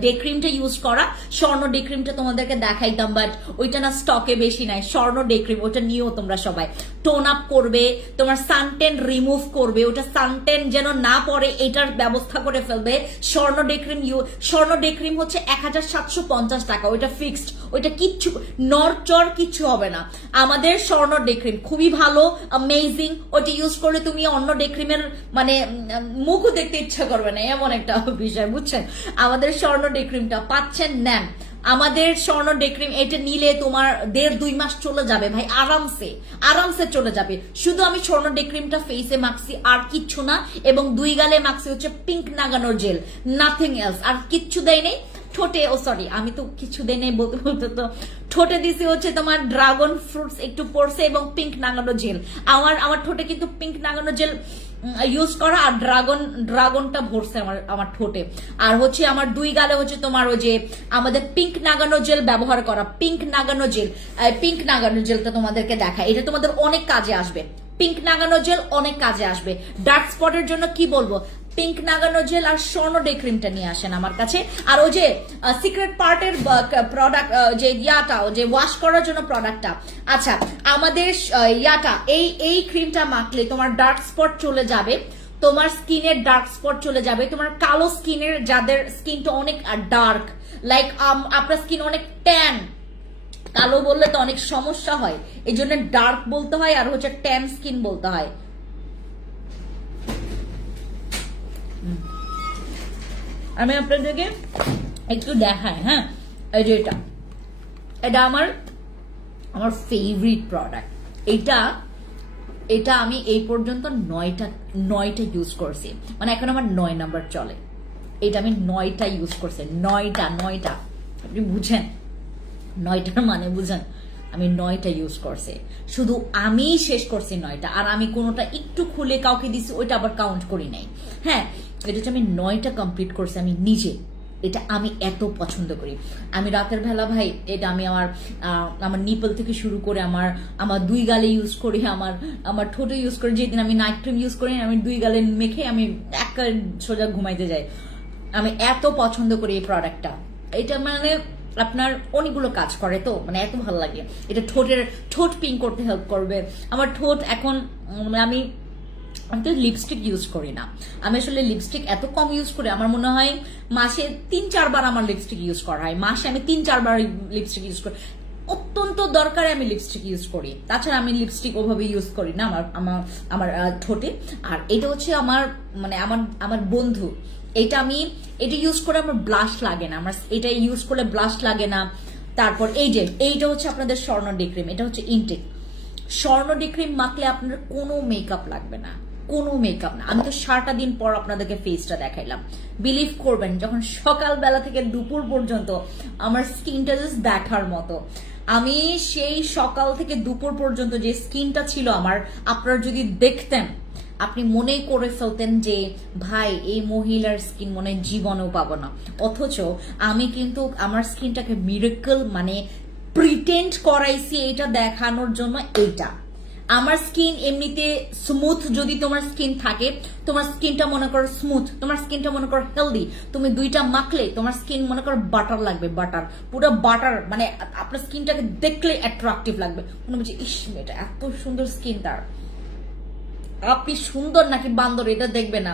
ডে ক্রিমটা ইউজ করা। স্বর্ণ ডে ক্রিমটা তোমাদেরকে দেখাইতাম, বাট ওইটা না স্টকে বেশি নাই। স্বর্ণ ডে ক্রিম ওটা নিয়েও তোমরা সবাই টোন আপ করবে, তোমার সানটেন রিমুভ করবে, ওটা সানটেন যেন না পড়ে এটার ব্যবস্থা করে ফেলবে। স্বর্ণ ডে ক্রিম হচ্ছে 1750 টাকা, ওইটা ফিক্সড, ওইটা কিচ্ছু নরচর কিচ্ছু হবে না। আমাদের স্বর্ণ ডে ক্রিম খুবই ভালো, অ্যামেজিং, ওটা ইউজ করলে তুমি অন্য ডে ক্রিমের মানে মুখও দেখতে ইচ্ছা করবে না, এমন একটা বিষয়, বুঝছেন? আমাদের স্বর্ণ ডে ক্রিমটা পাচ্ছেন, নেন আমাদের স্বর্ণ ডে ক্রিম। এটা নিলে তোমার 1.5-2 মাস চলে যাবে ভাই, আরামসে চলে যাবে। শুধু আমি স্বর্ণ ডে ক্রিমটা ফেসে মাখছি, আর কিচ্ছু না, এবং 2 গালে মাখছি হচ্ছে পিঙ্ক নাগানোর জেল, নাথিং এলস, আর কিচ্ছু দেয় নেই। ঠোঁটে আমি তো কিছু দেয় নেই বলতে তো ঠোঁটে দিছি হচ্ছে তোমার ড্রাগন ফ্রুটস একটু পড়ছে এবং পিঙ্ক নাগানো জেল। আমার ঠোঁটে কিন্তু পিঙ্ক নাগানো জেল ইউজ করা, আর ড্রাগনটা ভরছে আমার ঠোঁটে। আর হচ্ছে আমার 2 গালে হচ্ছে তোমার ওই যে আমাদের পিঙ্ক নাগানো জেল ব্যবহার করা, পিঙ্ক নাগানো জেলটা তোমাদেরকে দেখা, এটা তোমাদের অনেক কাজে আসবে। পিঙ্ক নাগানো জেল অনেক কাজে আসবে। ডার্ক স্পটের জন্য কি বলবো, পিঙ্ক নাগানো জেল আর স্বর্ণ ডে ক্রিমটা নিয়ে আসেন আমার কাছে। আর ওই যে সিক্রেট পার্টের প্রোডাক্ট, যে ইয়াটা যে ওয়াশ করার জন্য প্রোডাক্টটা, আচ্ছা আমাদের ইয়াটা এই ক্রিমটা মাখলে তোমার ডার্ক স্পট চলে যাবে, তোমার স্কিনের ডার্ক স্পট চলে যাবে, তোমার কালো স্কিনের যাদের স্কিনটা অনেক ডার্ক, লাইক আপনার স্কিন অনেক ট্যান, কালো বললে তো অনেক সমস্যা হয়, এই জন্য ডার্ক বলতে হয়, আর হচ্ছে ট্যান স্কিন বলতে হয়। আমি আপনাদেরকে একটু দেখাই, হ্যাঁ এই যে এটা আমার ফেভারিট প্রোডাক্ট। এটা আমি এই পর্যন্ত 9টা ইউজ করছি, মানে এখন আমার 9 নাম্বার চলে। এটা আমি 9টা ইউজ করছি, 9টা আপনি বুঝেন, 9টার মানে বুঝেন, আমি 9টা ইউজ করছি, শুধু আমি শেষ করছি 9টা, আর আমি কোনোটা একটু খুলে কাউকে দিছি ওইটা আবার কাউন্ট করি নাই। হ্যাঁ, এটা হচ্ছে আমি 9টা কমপ্লিট করছি আমি নিজে। এটা আমি এত পছন্দ করি। আমি রাতের বেলা ভাই এটা আমি আমার নিপল থেকে শুরু করে আমার 2 গালে ইউজ করি, আমার ঠোঁটে ইউজ করি। যেদিন আমি নাইট ক্রিম ইউজ করি আমি 2 গালে মেখে আমি একটা সোজা ঘুমাইতে যাই। আমি এত পছন্দ করি এই প্রোডাক্টটা। এটা মানে আপনার অনেকগুলো কাজ করে, তো মানে এত ভালো লাগে। এটা ঠোঁট পিঙ্ক করতে হেল্প করবে। আমার ঠোঁট এখন আমি তো লিপস্টিক ইউজ করি না, আমি আসলে লিপস্টিক এত কম ইউজ করি, আমার মনে হয় মাসে 3-4 বার আমার লিপস্টিক ইউজ করা হয়, মাসে আমি 3-4 বার লিপস্টিক ইউজ করি, অত্যন্ত দরকারে আমি লিপস্টিক ইউজ করি। তাছাড়া আমি লিপস্টিক ওভাবে ইউজ করি না আমার ঠোঁটে। আর এটা হচ্ছে আমার বন্ধু, এটা ইউজ করে আমার ব্লাশ লাগে না, এটা ইউজ করলে ব্লাশ লাগে না। তারপর এইটা হচ্ছে আপনাদের স্বর্ণ ডে ক্রিম, এটা হচ্ছে ইনটেক। স্বর্ণ ডে ক্রিম মাখলে আপনার কোনো মেকআপ লাগবে না, কোনো মেকআপ না। আমি তো সারাটা দিন পর আপনাদেরকে ফেসটা দেখাইলাম, বিলিভ করবেন যখন সকালবেলা থেকে দুপুর পর্যন্ত আমার স্কিনটা জাস্ট দেখার মতো। আমি সেই সকাল থেকে দুপুর পর্যন্ত যে স্কিনটা ছিল আমার, আপনারা যদি দেখতেন আপনি মনেই করে ফেলতেন যে ভাই এই মহিলার স্কিন মনে জীবনেও পাবো না। অথচ আমি কিন্তু আমার স্কিনটাকে মিরাকল মানে প্রিটেন্ড করাইছি এটা দেখানোর জন্য। এইটা আমার স্কিন এমনিতে স্মুথ, যদি তোমার স্কিন থাকে, তোমার স্কিনটা মনে করো স্মুথ, তোমার স্কিনটা মনে করো হেলদি, তুমি 2টা মাখলে তোমার স্কিন মনে করো বাটার লাগবে, বাটার, পুরো বাটার, মানে আপনার স্কিনটাকে দেখলে অ্যাট্রাকটিভ লাগবে, মনে হচ্ছে ইস মেয়েটা এত সুন্দর স্কিন তার। আপনি সুন্দর নাকি বান্দর এটা দেখবে না,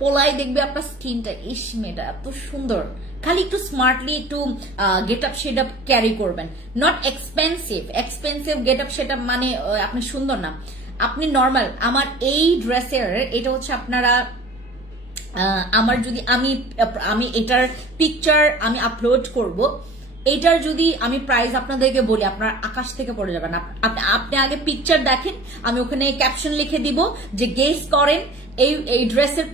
পোলাই দেখবে আপনার স্কিনটা, ইস মেয়েটা এত সুন্দর। খালি একটু স্মার্টলি একটু get up shade up carry করবেন, not expensive get up shade up মানে আপনি সুন্দর না, আপনি নর্মাল। আমার এই ড্রেসের এটা হচ্ছে আপনারা আমার যদি আমি এটার পিকচার আমি আপলোড করব, এটার যদি আমি প্রাইস আপনাদেরকে বলি আপনার আকাশ থেকে পড়ে যাবেন। আপনি আগে পিকচার দেখেন, আমি ওখানে ক্যাপশন লিখে দিব যে গেস করেন এই ড্রেসের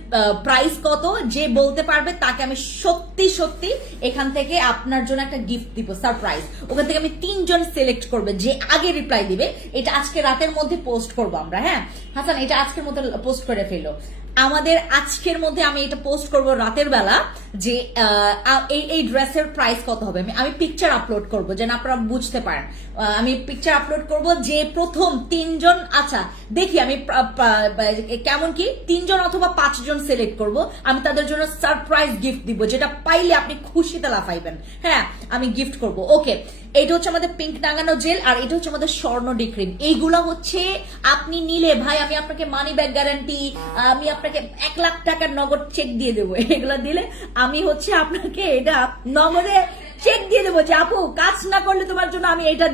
প্রাইস কত, যে বলতে পারবে তাকে আমি সত্যি এখান থেকে আপনার জন্য একটা গিফট দিব, সারপ্রাইজ। ওখান থেকে আমি 3 জন সিলেক্ট করবে, যে আগে রিপ্লাই দিবে। এটা আজকে রাতের মধ্যে পোস্ট করবো আমরা। হ্যাঁ হাসান, এটা আজকের মধ্যে পোস্ট করে ফেলো। আমাদের আজকের মধ্যে আমি এটা পোস্ট করব রাতের বেলা, যে এই ড্রেসের প্রাইস কত হবে। আমি পিকচার আপলোড করব যেন আপনারা বুঝতে পারেন। আমি পিকচার আপলোড করব যে প্রথম 3 জন, আচ্ছা দেখি আমি কেমন কি 3 জন অথবা 5 জন সিলেক্ট করব, আমি তাদের জন্য সারপ্রাইজ গিফট দিব, যেটা পাইলে আপনি খুশিতে লাফাইবেন। হ্যাঁ আমি গিফট করব। ওকে, এটা হচ্ছে আমাদের পিঙ্ক নাগানো জেল, আর এটা হচ্ছে আমাদের স্বর্ণ ডে ক্রিম। এইগুলা হচ্ছে আপনি নিলে ভাই আমি আপনাকে মানি ব্যাক গ্যারান্টি, আমি আপনাকে 1 লাখ টাকার নগদ চেক দিয়ে দেবো। এগুলা দিলে আমি হচ্ছে আপনাকে এটা নগদে চেক দিয়ে দেবো, যে আপু কাজ না করলে তোমার জন্য আমি এটা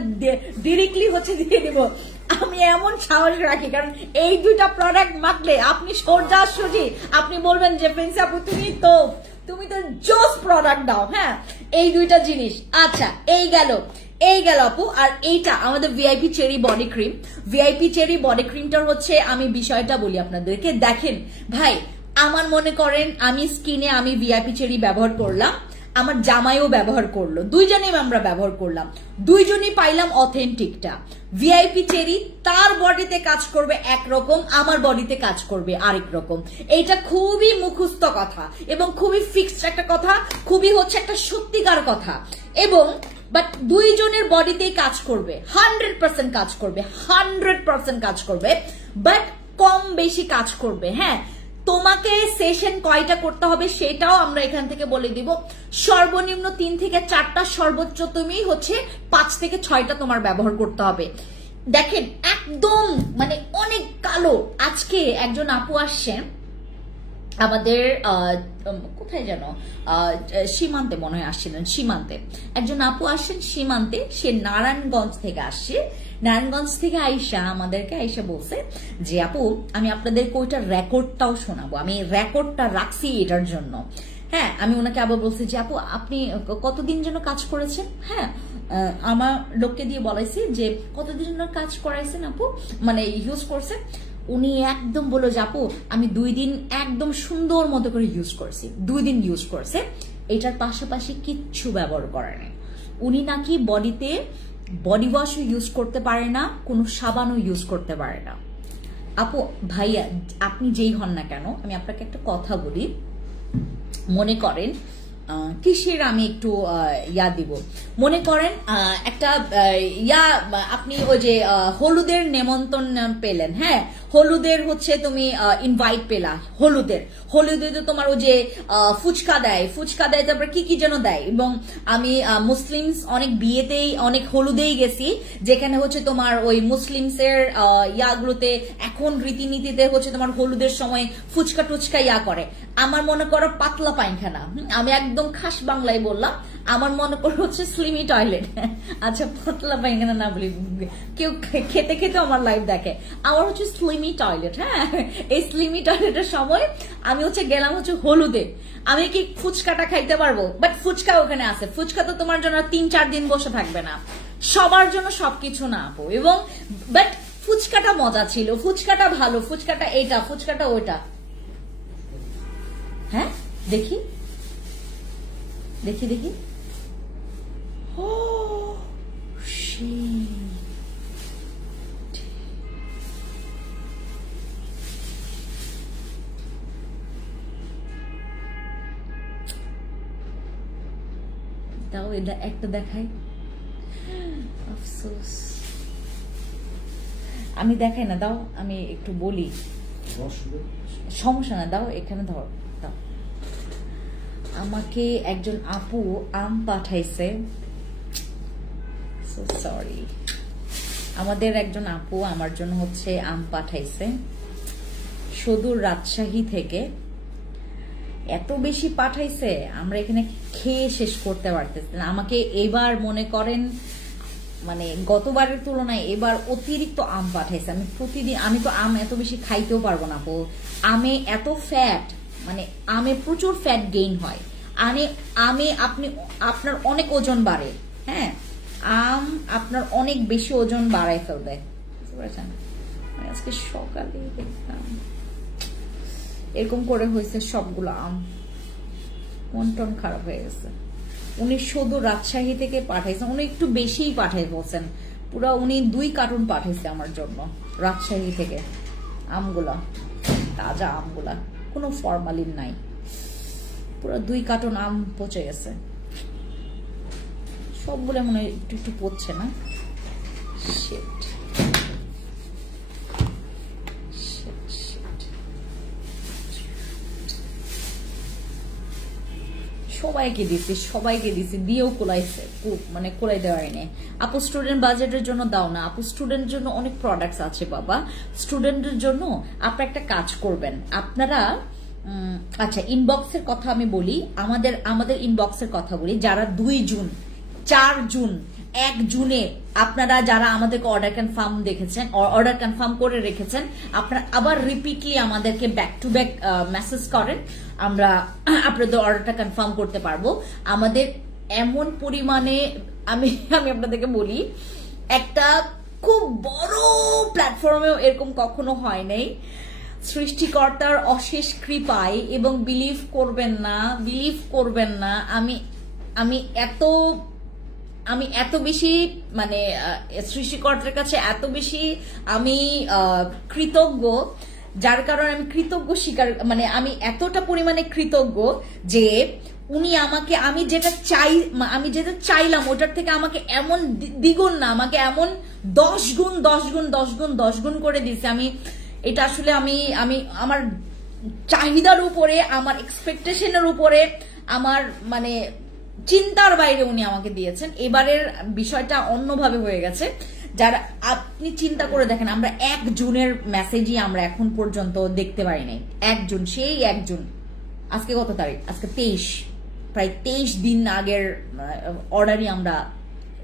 ডিরেক্টলি হচ্ছে দিয়ে দেবো। আমি এমন সাহস রাখি, কারণ এই 2টা প্রোডাক্ট মাখলে আপনি সোজাসুজি আপনি বলবেন যে প্রিন্সি আপু তুমি তো জোস প্রোডাক্ট দাও। হ্যাঁ এই 2টা জিনিস। আচ্ছা এই গেল আপু। আর এইটা আমাদের VIP cherry body cream. VIP cherry body ক্রিমটার হচ্ছে আমি বিষয়টা বলি আপনাদেরকে। দেখেন ভাই, আমার মনে করেন আমি স্কিনে আমি ভিআইপি চেরি ব্যবহার করলাম, আমার জামাইও ব্যবহার করলো, দুইজনেই আমরা ব্যবহার করলাম, দুইজনই পাইলাম অথেন্টিকটা। ভিআইপি চেরি তার বডিতে কাজ করবে একরকম, আমার বডিতে কাজ করবে আরেক রকম। এইটা খুবই মুখস্থ কথা এবং খুবই ফিক্সড একটা কথা, খুবই হচ্ছে একটা সত্যিকার কথা। এবং বাট দুইজনের বডিতেই কাজ করবে, 100% কাজ করবে, 100% কাজ করবে, বাট কম বেশি কাজ করবে। হ্যাঁ, তোমাকে সেশন কয়টা করতে হবে সেটাও আমরা এখান থেকে বলে দিব। সর্বনিম্ন 3 থেকে 4টা, সর্বোচ্চ তুমি হচ্ছে 5 থেকে 6টা তোমার ব্যবহার করতে হবে। দেখেন একদম মানে অনেক কালো। আজকে একজন আপু আসছেন আমাদের, কোথায় যেন সীমান্তে মনে হয় আসছিলেন, সীমান্তে একজন আপু আসছেন সীমান্তে, সে নারায়ণগঞ্জ থেকে আসছে। নারায়ণগঞ্জ থেকে আমাদেরকে আইসা বলছে যে আপু আমি আপনাদের ওইটার রেকর্ডটাও শোনাবো, আমি রেকর্ডটা রাখছি এটার জন্য। হ্যাঁ, আমি ওনাকে আবার বলছি যে আপু আপনি কতদিন যেন কাজ করেছেন? হ্যাঁ, আমার লোককে দিয়ে বলাইছি যে কতদিন যেন কাজ করাইছেন আপু, মানে ইউজ করছেন। উনি একদম বললো যে আপু আমি 2 দিন একদম সুন্দর মতো করে ইউজ করছি, 2 দিন ইউজ করছে, এটার পাশাপাশি কিচ্ছু ব্যবহার করে নাই। উনি নাকি বডিতে বডি ওয়াশও ইউজ করতে পারে না, কোনো সাবানও ইউজ করতে পারে না। আপু ভাইয়া আপনি যেই হন না কেন, আমি আপনাকে একটা কথা বলি, মনে করেন কিসের আমি একটু ইয়া দিব, মনে করেন একটা ইয়া, আপনি ওই যে হলুদের নেমন্তণ পেলেন, হ্যাঁ হলুদের হচ্ছে তুমি ইনভাইট পেলা, হলুদে তো তোমার ওই যে ফুচকা দেয়, তারপরে কি যেন দেয়। এবং আমি মুসলিমস অনেক বিয়েতেই অনেক হলুদেই গেছি, যেখানে হচ্ছে তোমার ওই মুসলিমসের ইয়াগুলোতে এখন রীতিনীতিতে হচ্ছে তোমার হলুদের সময় ফুচকা টুচকা ইয়া করে। আমার মনে করো পাতলা পায়খানা, আমি একদম খাস বাংলায় বললাম, আমার মনে করো হচ্ছে স্লিমি টয়লেট। আচ্ছা পাতলা পায়খানা না বলি, কেউ খেতে খেতে আমার লাইভ দেখে, আমার হচ্ছে স্লিমি টয়লেট। হ্যাঁ, এই স্লিমি টয়লেটের সময় আমি হচ্ছে গেলাম হচ্ছে হলুদে। আমি কি ফুচকাটা খাইতে পারবো? বাট ফুচকা ওখানে আছে, ফুচকা তো তোমার জন্য 3-4 দিন বসে থাকবে না, সবার জন্য সবকিছু না আপু। এবং বাট ফুচকাটা মজা ছিল, ফুচকাটা ভালো, ফুচকাটা এটা, ফুচকাটা ওইটা। হ্যাঁ দেখি দেখি দেখি, ও দাও এটা একটা দেখাই, আফসোস আমি দেখাই না, দাও আমি একটু বলি, সমস্যা না, দাও এখানে ধর। দাও, আমাকে একজন আপু আম পাঠাইছে, সরি, আমাদের একজন আপু আমার জন্য হচ্ছে আম পাঠাইছে সুদূর রাজশাহী থেকে। এত বেশি পাঠাইছে আমরা এখানে খেয়ে শেষ করতে পারতেছি না। আমাকে এবার মনে করেন মানে গতবারের তুলনায় এবার অতিরিক্ত আম পাঠাইছে। আমি প্রতিদিন, আমি তো আম এত বেশি খাইতেও পারবো না আপু, আমে এত ফ্যাট, মানে আমে প্রচুর ফ্যাট গেইন হয়, আমে আপনার অনেক ওজন বাড়ে। হ্যাঁ, আম আপনার অনেক বেশি ওজন বাড়ায় ফেলবে, বুঝতে পারছেন? আজকে সকালে দেখলাম এরকম করে হয়েছে সবগুলো আম, মন টন খারাপ হয়ে গেছে। উনি শুধু রাজশাহী থেকে পাঠাইছেন, উনি একটু বেশিই পাঠাই বলছেন, পুরো উনি 2 কার্টুন পাঠাইছে আমার জন্য রাজশাহী থেকে। আমগুলা তাজা, আমগুলা কোনো ফরমালিন নাই, পুরো 2 কার্টুন আম পচে গেছে, সবগুলো মনে হয় একটু একটু পচছে না। শিট, সবাইকে দিছি, দিয়েও কোলাইছে, মানে কোলাই দেওয়া হয়নি। আপু স্টুডেন্ট বাজেটের জন্য দাও না, আপু স্টুডেন্টের জন্য অনেক প্রোডাক্টস আছে বাবা। স্টুডেন্টের জন্য আপনারা একটা কাজ করবেন, আপনারা আচ্ছা ইনবক্সের কথা আমি বলি, আমাদের ইনবক্সের কথা বলি, যারা 2 জুন 4 জুন 1 জুনে আপনারা যারা আমাদেরকে অর্ডার কনফার্ম দেখেছেন, অর্ডার কনফার্ম করে রেখেছেন, আপনারা আবার রিপিটলি আমাদেরকে ব্যাক টু ব্যাক মেসেজ করেন, আমরা আপনাদের অর্ডারটা কনফার্ম করতে পারবো। আমাদের এমন পরিমাণে আমি আপনাদেরকে বলি, একটা খুব বড় প্ল্যাটফর্মেও এরকম কখনো হয় নাই। সৃষ্টিকর্তার অশেষ কৃপায়, এবং বিলিভ করবেন না আমি আমি এত বেশি মানে সৃষ্টিকর্তার কাছে এত বেশি আমি কৃতজ্ঞ, যার কারণে আমি কৃতজ্ঞ স্বীকার, মানে আমি এতটা পরিমাণে কৃতজ্ঞ যে উনি আমাকে আমি যেটা চাইলাম ওটার থেকে আমাকে এমন দ্বিগুণ না, আমাকে এমন 10 গুণ করে দিয়েছে। আমি এটা আসলে আমি আমার চাহিদার উপরে, আমার এক্সপেকটেশনের উপরে, আমার মানে চিন্তার বাইরে উনি আমাকে দিয়েছেন। এবারের বিষয়টা অন্যভাবে হয়ে গেছে। যারা আপনি চিন্তা করে দেখেন, আমরা 1 জুনের মেসেজই আমরা এখন পর্যন্ত দেখতে পারি নাই। 1 জুন, সেই 1 জুন, আজকে কত তারিখ? আজকে 23, প্রায় 23 দিন আগের অর্ডারই আমরা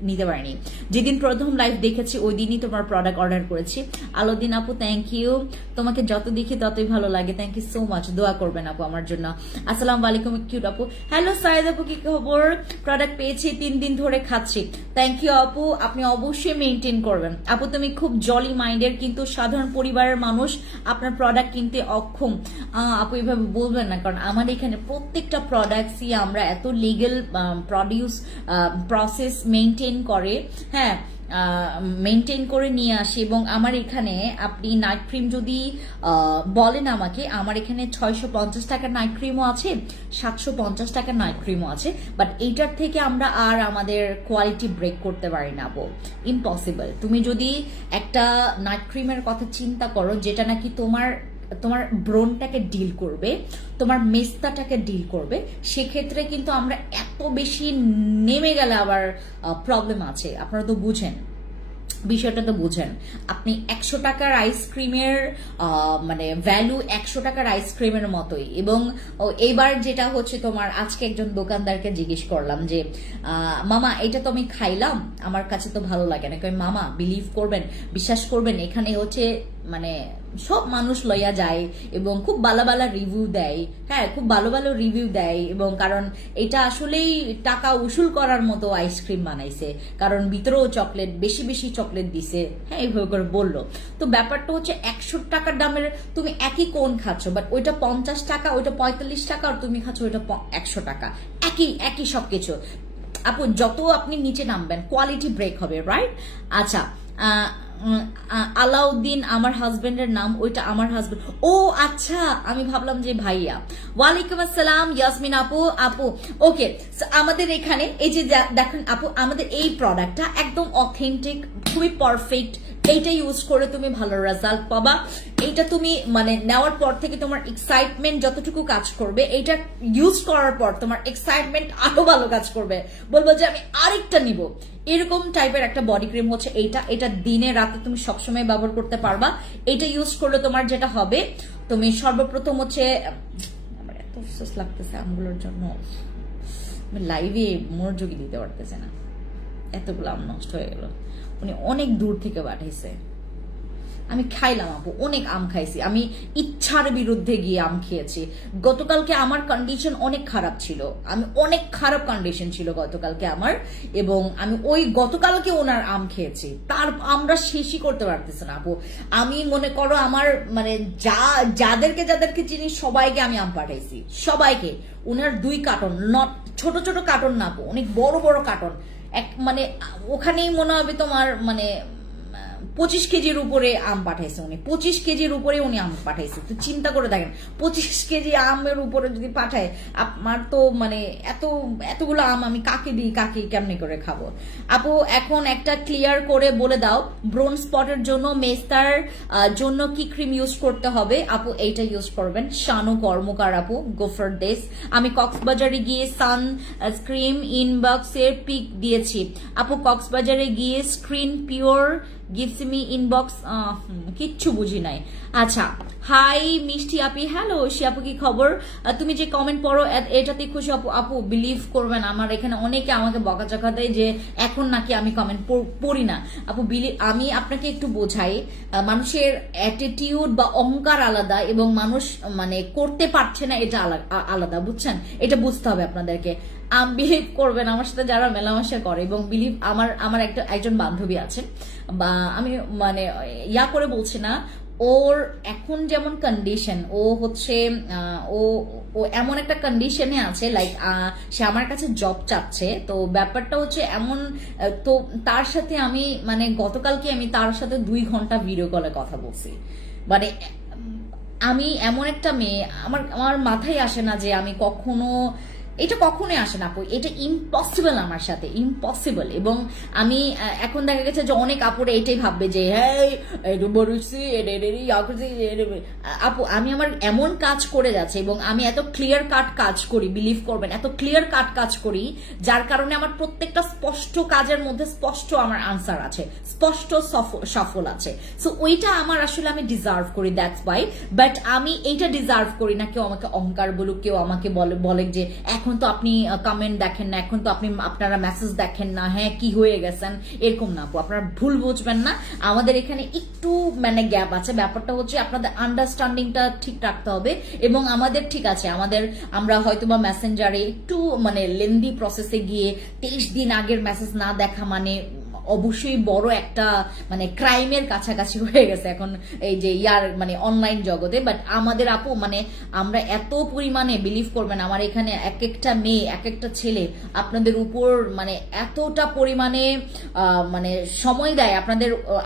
নিতে পারিনি। যেদিন প্রথম লাইভ দেখেছি ওই দিনই তোমার প্রোডাক্ট অর্ডার করেছি। আলোদিন আপু থ্যাংক ইউ, তোমাকে যত দেখি ততই ভালো লাগে, থ্যাংক ইউ সো মাচ। দোয়া করবেন আপু আমার জন্য। আসসালামু আলাইকুম কিউট আপু। হ্যালো সাইদ আপু, কি খবর? প্রোডাক্ট পেয়েছি, 3 দিন ধরে খাচ্ছি। থ্যাংক ইউ আপু, আপনি অবশ্যই মেনটেন করবেন। আপু তুমি খুব জলি মাইন্ডের, কিন্তু সাধারণ পরিবারের মানুষ আপনার প্রোডাক্ট কিনতে অক্ষম। আপু এভাবে বলবেন না, কারণ আমার এখানে প্রত্যেকটা প্রোডাক্টসই আমরা এত লিগ্যাল প্রসেস মেনটেন করে, হ্যাঁ মেনটেন করে নিয়ে আসি। এবং আমার এখানে আপনি নাইট ক্রিম যদি বলেন আমাকে, আমার এখানে 650 টাকার নাইট ক্রিমও আছে, 750 টাকার নাইট ক্রিমও আছে, বাট এইটার থেকে আমরা আর আমাদের কোয়ালিটি ব্রেক করতে পারি না আপু, ইম্পসিবল। তুমি যদি একটা নাইট ক্রিমের কথা চিন্তা করো যেটা নাকি তোমার ব্রনটাকে ডিল করবে, তোমার মেস্তাটাকে ডিল করবে, সেক্ষেত্রে কিন্তু আমরা এত বেশি নেমে গেলে আবার প্রবলেম আছে। আপনারা তো বুঝেন, বিষয়টা তো বুঝেন। আপনি 100 টাকার আইসক্রিমের মানে ভ্যালু 100 টাকার আইসক্রিমের মতোই। এবং এইবার যেটা হচ্ছে তোমার, আজকে একজন দোকানদারকে জিজ্ঞেস করলাম যে মামা এটা তো আমি খাইলাম, আমার কাছে তো ভালো লাগে না। মামা বিলিভ করবেন, বিশ্বাস করবেন, এখানে হচ্ছে মানে সব মানুষ লইয়া যায় এবং খুব ভালো ভালো রিভিউ দেয়, হ্যাঁ খুব ভালো ভালো রিভিউ দেয়। এবং কারণ এটা আসলেই টাকা উসুল করার মতো আইসক্রিম বানাইছে, কারণ ভিতরেও চকলেট, বেশি বেশি চকলেট দিছে, হ্যাঁ এইভাবে করে বললো। তো ব্যাপারটা হচ্ছে 100 টাকার দামের তুমি একই কোন খাচ্ছ, বাট ওইটা 50 টাকা, ওইটা 45 টাকা, আর তুমি খাচ্ছ ওইটা 100 টাকা, একই সবকিছু। আপু যত আপনি নিচে নামবেন কোয়ালিটি ব্রেক হবে, রাইট? আচ্ছা, আলাউদ্দিন আমার হাজবেন্ডের নাম, ওইটা আমার হাজবেন্ড। ও আচ্ছা, আমি ভাবলাম যে ভাইয়া। ওয়ালাইকুম আসসালাম ইয়াসমিন আপু। ওকে, আমাদের এখানে এই যে দেখেন আপু, আমাদের এই প্রোডাক্টটা একদম অথেন্টিক, খুবই পারফেক্ট। এইটা ইউজ করে তুমি ভালো রেজাল্ট পাবা। এইটা তুমি মানে নেওয়ার পর থেকে তোমার এক্সাইটমেন্ট যতটুকু কাজ করবে, এইটা ইউজ করার পর তোমার এক্সাইটমেন্ট আরো ভালো কাজ করবে, বলবো যে আমি আরেকটা নিব। এরকম টাইপের একটা বডি ক্রিম হচ্ছে এটা দিনে রাতে তুমি সবসময় ব্যবহার করতে পারবা। এটা ইউজ করলে তোমার যেটা হবে, তুমি সর্বপ্রথম হচ্ছে, আমার এত অফসোস লাগতেছে আমগুলোর জন্য, লাইভে মনোযোগী দিতে পারতেছে না, এতগুলো আম নষ্ট হয়ে গেল। উনি অনেক দূর থেকে পাঠাইছে, আমি খাইলাম আপু, অনেক আম খাইছি, আমি ইচ্ছার বিরুদ্ধে গিয়ে আম খেয়েছি। গতকালকে আমার কন্ডিশন অনেক খারাপ ছিল, আমি অনেক খারাপ কন্ডিশন ছিল গতকালকে আমার, এবং আমি ওই গতকালকে ওনার আম খেয়েছি, তার আমরা শেষই করতে পারতেছি না আপু। আমি মনে করো আমার মানে যাদেরকে চিনি সবাইকে আমি আম পাঠাইছি, সবাইকে। ওনার 2 কার্টন, নট ছোট ছোট কার্টন না আপু, অনেক বড় বড় কার্টন, মানে ওখানেই মনে হবে তোমার মানে 25 কেজির উপরে আম পাঠাইছে উনি, 25 কেজির উপরে উনি আম পাঠাইছে। তো চিন্তা করে দেখেন, 25 কেজি আমের উপরে যদি পাঠায়, আমার তো মানে এতগুলো আম আমি কাকে দিই, কেমনে করে খাবো? আপু এখন একটা ক্লিয়ার করে বলে দাও, ব্রোন স্পটের জন্য মেস্তার জন্য কি ক্রিম ইউজ করতে হবে? আপু এইটা ইউজ করবেন, শানু কর্মকার আপু, গো ফর দিস। আমি কক্সবাজারে গিয়ে সানস্ক্রিন ইনবক্সের পিক দিয়েছি আপু, কক্সবাজারে গিয়ে screen pure gives me inbox, কিচ্ছু বুঝি নাই। আচ্ছা, হাই মিষ্টি আপি, হ্যালো শিয়াপু, কি খবর? তুমি যে কমেন্ট পড়ো এটাতে খুশি আপু। আপু বিলিভ করবেন, আমার এখানে অনেকে আমাকে বকাচকা দেয় যে এখন নাকি আমি কমেন্ট পড়ি না। আপু আমি আপনাকে একটু বোঝাই, মানুষের অ্যাটিটিউড বা অহংকার আলাদা, এবং মানুষ মানে করতে পারছে না এটা আলাদা, বুঝছেন? এটা বুঝতে হবে আপনাদেরকে। বিলিভ করবেন, আমার সাথে যারা মেলামেশা করে, এবং বিলিভ আমার একজন বান্ধবী আছেন, বা আমি মানে ইয়া করে বলছি না, ওর এখন যেমন কন্ডিশন, ও হচ্ছে ও ও এমন একটা কন্ডিশনে আছে, লাইক সে আমার কাছে জব চাচ্ছে। তো ব্যাপারটা হচ্ছে এমন, তো তার সাথে আমি মানে গতকালকে আমি তার সাথে 2 ঘন্টা ভিডিও কলে কথা বলছি। মানে আমি এমন একটা মেয়ে, আমার মাথায় আসে না যে আমি কখনো, এটা কখনোই আসে না আপু, এটা ইম্পসিবল আমার সাথে, ইম্পসিবল। এবং আমি এখন দেখা গেছে যে অনেক আপুরে এটাই ভাববে যে হ্যাঁ আপু আমি আমার এমন কাজ করে যাচ্ছে এবং আমি এত ক্লিয়ার কাট কাজ করি, বিলিভ করবেন এত ক্লিয়ার কাট কাজ করি, যার কারণে আমার প্রত্যেকটা স্পষ্ট কাজের মধ্যে স্পষ্ট আমার আনসার আছে, স্পষ্ট সফল আছে। সো ওইটা আমার আসলে আমি ডিজার্ভ করি, দ্যাটস ওয়াই। বাট আমি এইটা ডিজার্ভ করি না কেউ আমাকে অহংকার বলুক, কেউ আমাকে বলে যে এখন তো আপনি কমেন্ট দেখেন না, এখন তো আপনারা মেসেজ দেখেন না, হ্যাঁ কি হয়ে গেছেন, এরকম না আপু, আপনারা ভুল বুঝবেন না। আমাদের এখানে একটু মানে গ্যাপ আছে, ব্যাপারটা হচ্ছে আপনাদের আন্ডারস্ট্যান্ডিংটা ঠিক রাখতে হবে। এবং আমাদের ঠিক আছে, আমরা হয়তোবা মেসেঞ্জারে একটু মানে লেন্দি প্রসেসে গিয়ে 23 দিন আগের মেসেজ না দেখা মানে অবশ্যই বড় একটা মানে ক্রাইমের কাছাকাছি হয়ে গেছে এখন এই যে মানে অনলাইন জগতে। বাট আমাদের আপু মানে আমরা এত পরিমাণে বিলিভ করবেন, আমার এখানে এক একটা মেয়ে এক একটা ছেলে আপনাদের উপর মানে এতটা পরিমাণে মানে সময় দেয়,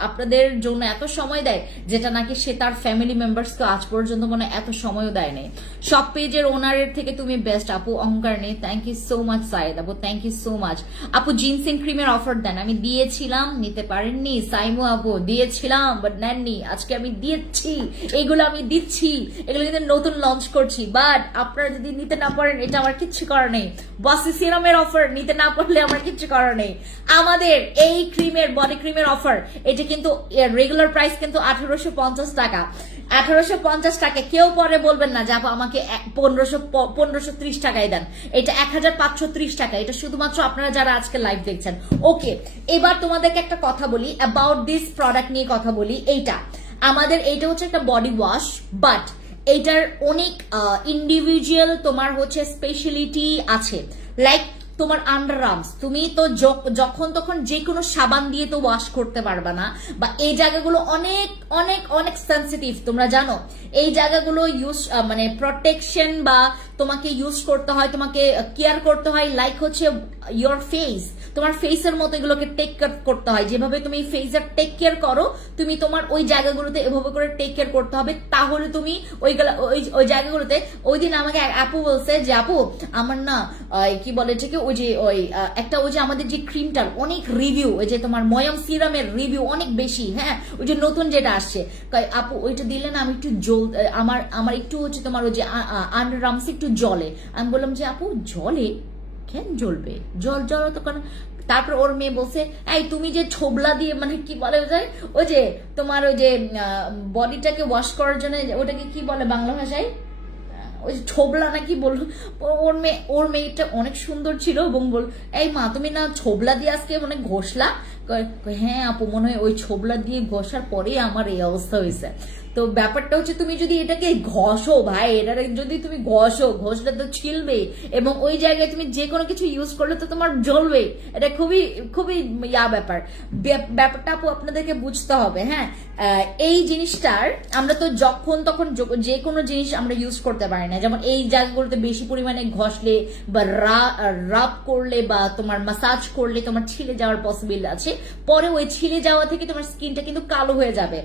আপনাদের জন্য এত সময় দেয়, যেটা নাকি সে তার ফ্যামিলি মেম্বার্সকে আজ পর্যন্ত মানে এত সময়ও দেয় নেই। সব পেজের ওনারের থেকে তুমি বেস্ট আপু, অহংকার নেই। Thank you so much Saeed আপু, থ্যাংক ইউ সো মাচ আপু। জিনসিং ক্রিমের অফার দেন, আমি দিয়েছিলাম, নিতে পারেননি। সাইমু আপু দিয়েছিলাম বাট নেননি, আজকে আমি দিয়েছি, এইগুলো আমি দিচ্ছি, এগুলো কিন্তু নতুন লঞ্চ করছি। বাট আপনারা যদি নিতে না পারেন এটা আমার কিচ্ছু করার নেই। বসি সিরামের অফার নিতে না পারলে আমার কিচ্ছু করার নেই। আমাদের এই ক্রিমের বডি ক্রিমের অফার, এটা কিন্তু রেগুলার প্রাইস কিন্তু 1850 টাকা। 1850 টাকা কেউ পরে বলবেন না যে আপু আমাকে 1530 টাকায় দেন, এটা 1530 টাকা। এটা শুধুমাত্র আপনারা যারা আজকে লাইভ দেখছেন। ওকে, এবার তোমাদেরকে একটা কথা বলি, অ্যাবাউট দিস প্রোডাক্ট নিয়ে কথা বলি। এইটা হচ্ছে একটা বডি ওয়াশ, বাট এইটার অনেক ইন্ডিভিজুয়াল তোমার হচ্ছে স্পেশালিটি আছে। লাইক তোমার আন্ডার আর্মস, তুমি তো যখন তখন যে কোনো সাবান দিয়ে তো ওয়াশ করতে পারবা না, বা এই জায়গাগুলো অনেক অনেক অনেক সেন্সিটিভ, তোমরা জানো। এই জায়গাগুলো ইউজ মানে প্রোটেকশন বা তোমাকে ইউজ করতে হয়, তোমাকে কেয়ার করতে হয়, লাইক হচ্ছে ইয়োর ফেস, তোমার ফেসের মতো এগুলোকে টেক কেয়ার করতে হয়। যেভাবে তুমি ফেসের টেক কেয়ার করো, তুমি তোমার ওই জায়গাগুলোতে এভাবে করে টেক কেয়ার করতে হবে, তাহলে তুমি ওই জায়গাগুলোতে। ওই দিন আমাকে আপু বলছে যে আপু আমার না কি বলে এটাকে, ওই যে একটা ওই যে আমাদের যে ক্রিমটার অনেক রিভিউ, ওই যে তোমার ময়ম সিরামের রিভিউ অনেক বেশি, হ্যাঁ ওই যে নতুন যেটা আসছে, আপু ওইটা দিলে না আমি একটু আমার একটু হচ্ছে তোমার ওই যে আন্ডার আর্মস একটু জলে। আমি বললাম যে আপু জলে কেন জ্বলবে, জল তো কারণ। তারপর ওর মেয়ে বলছে এই তুমি যে ছোবলা দিয়ে মানে কি বলে ওই যে তোমার ওই যে বডিটাকে ওয়াশ করার জন্য ওটাকে কি বলে বাংলা ভাষায়, ওই ছোবলা নাকি বললো। ওর মেয়েটা অনেক সুন্দর ছিল এবং বল এই মা তুমি না ছোবলা দিয়ে আজকে মানে ঘষলা? হ্যাঁ আপু মনে হয় ওই ছোবলা দিয়ে ঘষার পরে আমার এই অবস্থা হয়েছে। তো ব্যাপারটা হচ্ছে তুমি যদি এটাকে ঘষো ভাই, এটা যদি তুমি ঘষলে তো ছিলবে, এবং ওই জায়গায় তুমি যে কোনো কিছু ইউজ করলে তো তোমার জ্বলবে। এটা খুবই খুবই ব্যাপারটা আপু আপনাদেরকে বুঝতে হবে। হ্যাঁ এই জিনিসটার আমরা তো যখন তখন যে কোনো জিনিস আমরা ইউজ করতে পারি না। যেমন এই জায়গাগুলোতে বেশি পরিমাণে ঘষলে বা রাব করলে বা তোমার মাসাজ করলে তোমার ছিলে যাওয়ার পসিবল আছে, পরে ওই ছিলে যাওয়া থেকে তোমার স্কিনটা কিন্তু কালো হয়ে যাবে।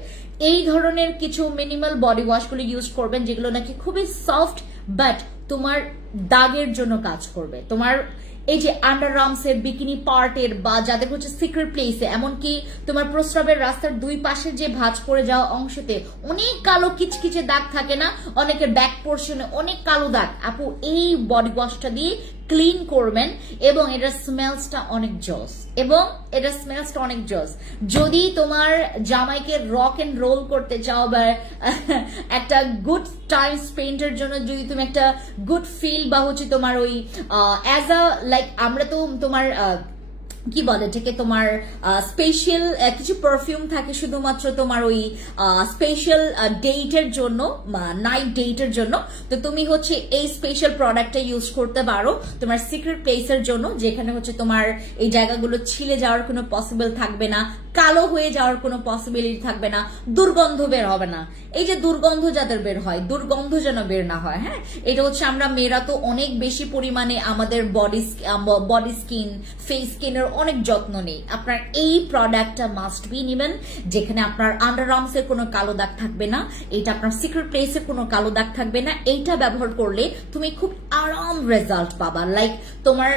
এই ধরনের কিছু মিনিমাল বডি ওয়াশ গুলো ইউজ করবেন, যেগুলো নাকি খুবই সফট বাট তোমার দাগের জন্য কাজ করবে। তোমার এই যে আন্ডার আর্মসের বিকিনি পার্টের বা যাদের হচ্ছে সিক্রেট প্লেসে, এমনকি তোমার প্রস্রাবের রাস্তার দুই পাশের যে ভাঁজ পড়ে যাওয়া অংশতে অনেক কালো কিচকিচে দাগ থাকে না, অনেকের ব্যাক পোর্শনে অনেক কালো দাগ, আপু এই বডি ওয়াশটা দিয়ে ক্লিন করবেন এবং এটার স্মেলসটা অনেক জস। যদি তোমার জামাইকে রক এন্ড রোল করতে চাও বা একটা গুড টাইম স্পেন্ডের জন্য যদি তুমি একটা গুড ফিল বা হচ্ছে তোমার ওই অ্যাজ আ লাইক আমরা তো তোমার কি বলে এটাকে তোমার স্পেশাল কিছু পারফিউম থাকে শুধুমাত্র তোমার ওই স্পেশাল ডেটের জন্য, নাইট ডেটের জন্য। তো তুমি হচ্ছে এই স্পেশাল প্রোডাক্টটা ইউজ করতে পারো তোমার সিক্রেট প্লেসের জন্য, যেখানে হচ্ছে তোমার এই জায়গাগুলো ছিলে যাওয়ার কোনো পসিবল থাকবে না, কালো হয়ে যাওয়ার কোনো পসিবিলিটি থাকবে না, দুর্গন্ধ বের হবে না। এই যে দুর্গন্ধ যাদের বের হয়, দুর্গন্ধ যেন বের না হয়। হ্যাঁ, এটা হচ্ছে আমরা মেয়েরা তো অনেক বেশি পরিমাণে আমাদের বডি স্কিন, ফেস স্কিনের অনেক যত্ন নেই। আপনার এই প্রোডাক্টটা মাস্ট বি নেবেন, যেখানে আপনার আন্ডার আর্মসের কোনো কালো দাগ থাকবে না, এটা আপনার সিক্রেট প্লেসের কোনো কালো দাগ থাকবে না। এইটা ব্যবহার করলে তুমি খুব আরাম রেজাল্ট পাবা, লাইক তোমার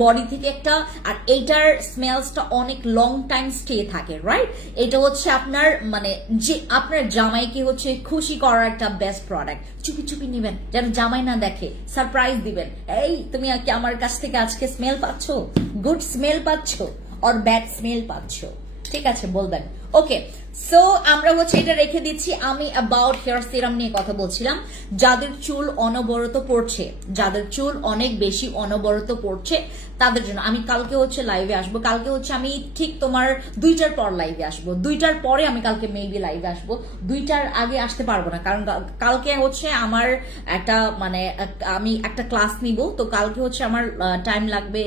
বডি থেকে একটা, আর এইটার স্মেলসটা অনেক লং টাইম স্টে থাকে, রাইট? এটা হচ্ছে আপনার মানে যে আপনার জামাইকে হচ্ছে খুশি করার একটা বেস্ট প্রোডাক্ট। চুপি চুপি নিবেন যেন জামাই না দেখে, সারপ্রাইজ দিবেন, এই তুমি কি আমার কাছ থেকে আজকে স্মেল পাচ্ছ, গুড স্মেল পাচ্ছ অর ব্যাড স্মেল পাচ্ছ, ঠিক আছে বলবেন। ওকে, সো আমরা হচ্ছে এটা রেখে দিচ্ছি। আমি অ্যাবাউট হেয়ার সিরাম নিয়ে কথা বলছিলাম। যাদের চুল অনবরত পড়ছে, যাদের চুল অনেক বেশি অনবরত পড়ছে, তাদের জন্য আমি কালকে হচ্ছে লাইভে আসবো। কালকে হচ্ছে আমি ঠিক তোমার 2টার পর লাইভে আসবো, 2টার পরে আমি কালকে মেবি লাইভে আসবো। 2টার আগে আসতে পারবো না, কারণ কালকে হচ্ছে আমার একটা মানে আমি একটা ক্লাস নিব। তো কালকে হচ্ছে আমার টাইম লাগবে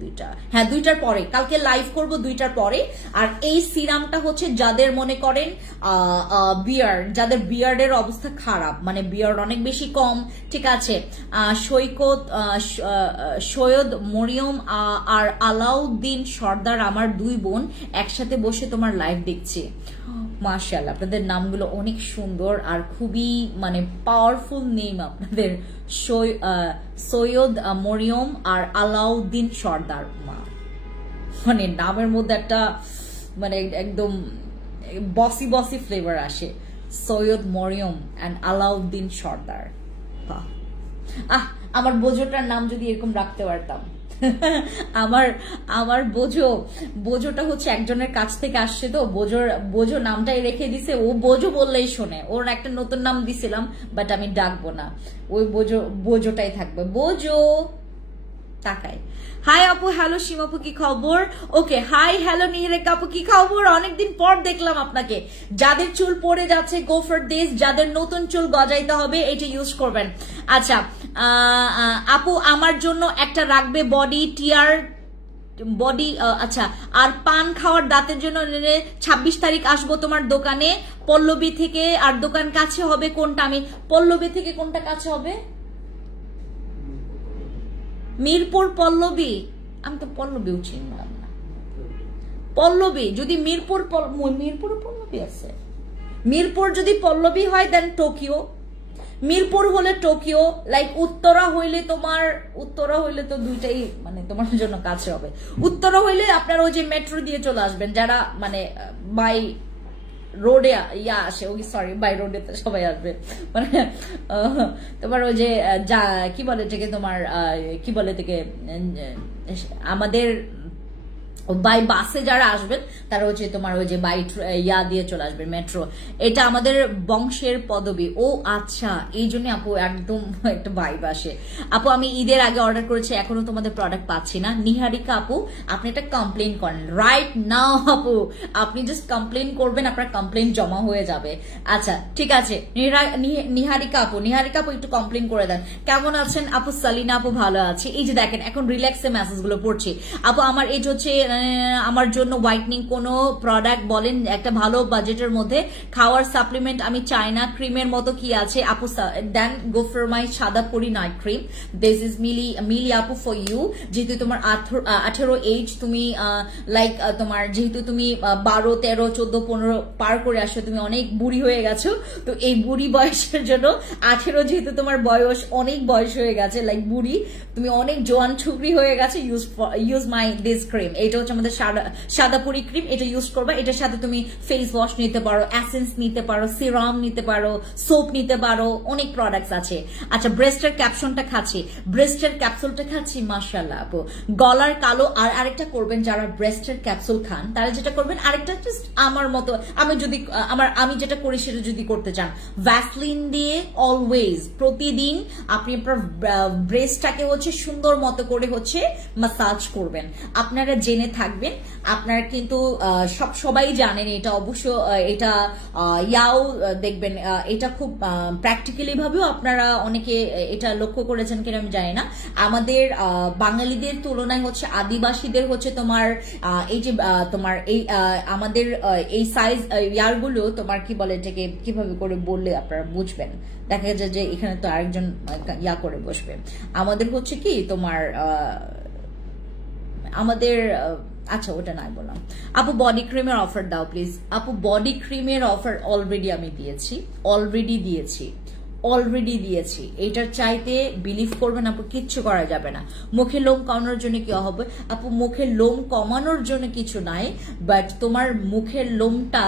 2টা, হ্যাঁ 2টার পরে কালকে লাইভ করব 2টার পরে। আর এই সিরামটা হচ্ছে যাদের মনে করেন বিয়ার্ড, যাদের বিয়ার্ডের অবস্থা খারাপ, মানে বিয়ার্ড অনেক বেশি কম, ঠিক আছে, সৈয়দ মরিয়ম আর আলাউদ্দিন সর্দার, আমার 2 বোন একসাথে বসে তোমার লাইভ দেখছে। মাশাআল্লাহ, আপনাদের নামগুলো অনেক সুন্দর আর খুবই মানে পাওয়ারফুল নেম আপনাদের, সৈয়দ মরিয়ম আর আলাউদ্দিন সর্দার। মানে নামের মধ্যে একটা মানে একদম বসি বসি ফ্লেভার আসে, সৈয়দ মরিয়ম অ্যান্ড আলাউদ্দিন সর্দার। আমার বোঝোটার নাম যদি এরকম রাখতে পারতাম। আমার বোঝোটা হচ্ছে একজনের কাছ থেকে আসছে, তো বোঝো নামটাই রেখে দিছে। ও বোঝো বললেই শোনে, ওর একটা নতুন নাম দিছিলাম, বাট আমি ডাকবো না, ওই বোঝোটাই থাকবে, বোঝো। তাকায়, হাই আপু, হ্যালো সীমাপু, কি খবর? ওকে, হাই হ্যালো নিহারিকা আপু, কি খবর? অনেকদিন পর দেখলাম আপনাকে। যাদের চুল পড়ে যাচ্ছে গো ফর দিস, যাদের নতুন চুল গজাইতে হবে এটা ইউজ করবেন। আচ্ছা আপু, আমার জন্য একটা রাখবে বডি টিয়ার বডি, আচ্ছা, আর পান খাওয়ার দাঁতের জন্য 26 তারিখ আসবো তোমার দোকানে পল্লবী থেকে। আর দোকান কাছে হবে কোনটা? আমি পল্লবী থেকে কোনটা কাছে হবে? মিরপুর পল্লবী, আমি তো পল্লবীও চিনলাম না। পল্লবী যদি মিরপুর পল্লবী আছে, মিরপুর যদি পল্লবী হয় দেন টোকিও, মিরপুর হলে টোকিও, লাইক উত্তরা হইলে তো 2টাই মানে তোমার জন্য কাছে হবে। উত্তরা হইলে আপনার ওই যে মেট্রো দিয়ে চলে আসবেন, যারা মানে বাই রোডে আসে, ওই সরি বাই রোডে তো সবাই আসবে, মানে তোমার ওই যে কি বলে থেকে তোমার কি বলে থেকে আমাদের বাই বাসে যারা আসবেন তারা হচ্ছে তোমার ওই যে বাই দিয়ে চলে আসবেন, মেট্রো। এটা আমাদের বংশের পদবী। ও আচ্ছা, এই জন্য আপু একদম একটা ভাইব আসে। আপু আমি ঈদের আগে অর্ডার করেছি, এখনো তোমাদের প্রোডাক্ট পাচ্ছি না। নিহারিকা আপু, আপনি একটা কমপ্লেন করেন রাইট নাও আপু, আপনি জাস্ট কমপ্লেন করবেন, আপনার কমপ্লেন জমা হয়ে যাবে। আচ্ছা ঠিক আছে, নিহারিকা আপু একটু কমপ্লেন করে দেন। কেমন আছেন আপু? সালিনা আপু, ভালো আছে। এই যে দেখেন এখন রিল্যাক্সে মেসেজ গুলো পড়ছি। আপু আমার এই হচ্ছে আমার জন্য হোয়াইটনিং কোনো প্রোডাক্ট বলেন একটা ভালো বাজেটের মধ্যে, খাওয়ার সাপ্লিমেন্ট আমি চাই না, ক্রিমের মতো কি আছে আপু? দেন গো ফর মাই সাদা পরি নাইট ক্রিম। দিস ইজ মিলি আপু ফর ইউ। যেহেতু তোমার 18 এজ, তুমি লাইক তোমার যেহেতু তুমি 12, 13, 14, 15 পার করে আসো, তুমি অনেক বুড়ি হয়ে গেছো। তো এই বুড়ি বয়সের জন্য 18 যেহেতু তোমার বয়স, অনেক বয়স হয়ে গেছে, লাইক বুড়ি, তুমি অনেক জোয়ান ছুকরি হয়ে গেছে, ইউজ মাই দিস ক্রিম। এটা হচ্ছে আমাদের সাদাপুরি ক্রিম, এটা ইউজ করবা। এটার সাথে তুমি ফেস ওয়াশ নিতে পারো, এসেন্স নিতে পারো, সিরাম নিতে পারো, সোপ নিতে পারো, অনেক প্রোডাক্টস আছে। আচ্ছা, ব্রেস্টের ক্যাপসুলটা খাচ্ছি মাশাআল্লাহ আপু। গলার কালো আর আরেকটা করবেন, যারা ব্রেস্টের ক্যাপসুল খান তারা যেটা করবেন, আরেকটা জাস্ট আমার মতো আমি যেটা করি সেটা যদি করতে চান, ভ্যাসলিন দিয়ে অলওয়েজ প্রতিদিন আপনি আপনার ব্রেস্টটাকে হচ্ছে সুন্দর মতো করে হচ্ছে মাসাজ করবেন। আপনারা জেনে থাকবেন, আপনারা কিন্তু সবাই জানেন এটা, অবশ্য এটা দেখবেন, এটা খুব প্র্যাকটিক্যালি ভাবেও আপনারা অনেকে এটা লক্ষ্য করেছেন কিনা আমি জানি না। আমাদের বাঙালিদের তুলনায় হচ্ছে আদিবাসীদের হচ্ছে তোমার এই যে তোমার এই আমাদের এই সাইজ ইয়ারগুলো তোমার কি বলে, এটাকে কিভাবে করে বললে আপনারা বুঝবেন। দেখা যায় যে এখানে তো আরেকজন ইয়া করে বসবে। আমাদের হচ্ছে কি তোমার আমাদের আচ্ছা ওটা নাই বললাম। আপু বডি ক্রিমের অফার দাও প্লিজ। আপু বডি ক্রিমের অফার অলরেডি আমি দিয়েছি। এটার চাইতে বিলিভ করবেন আপু কিচ্ছু করা যাবে না। মুখে লোম কমানোর জন্য কি হবে আপু? মুখে লোম কমানোর জন্য কিছু নাই, বাট তোমার মুখের লোমটা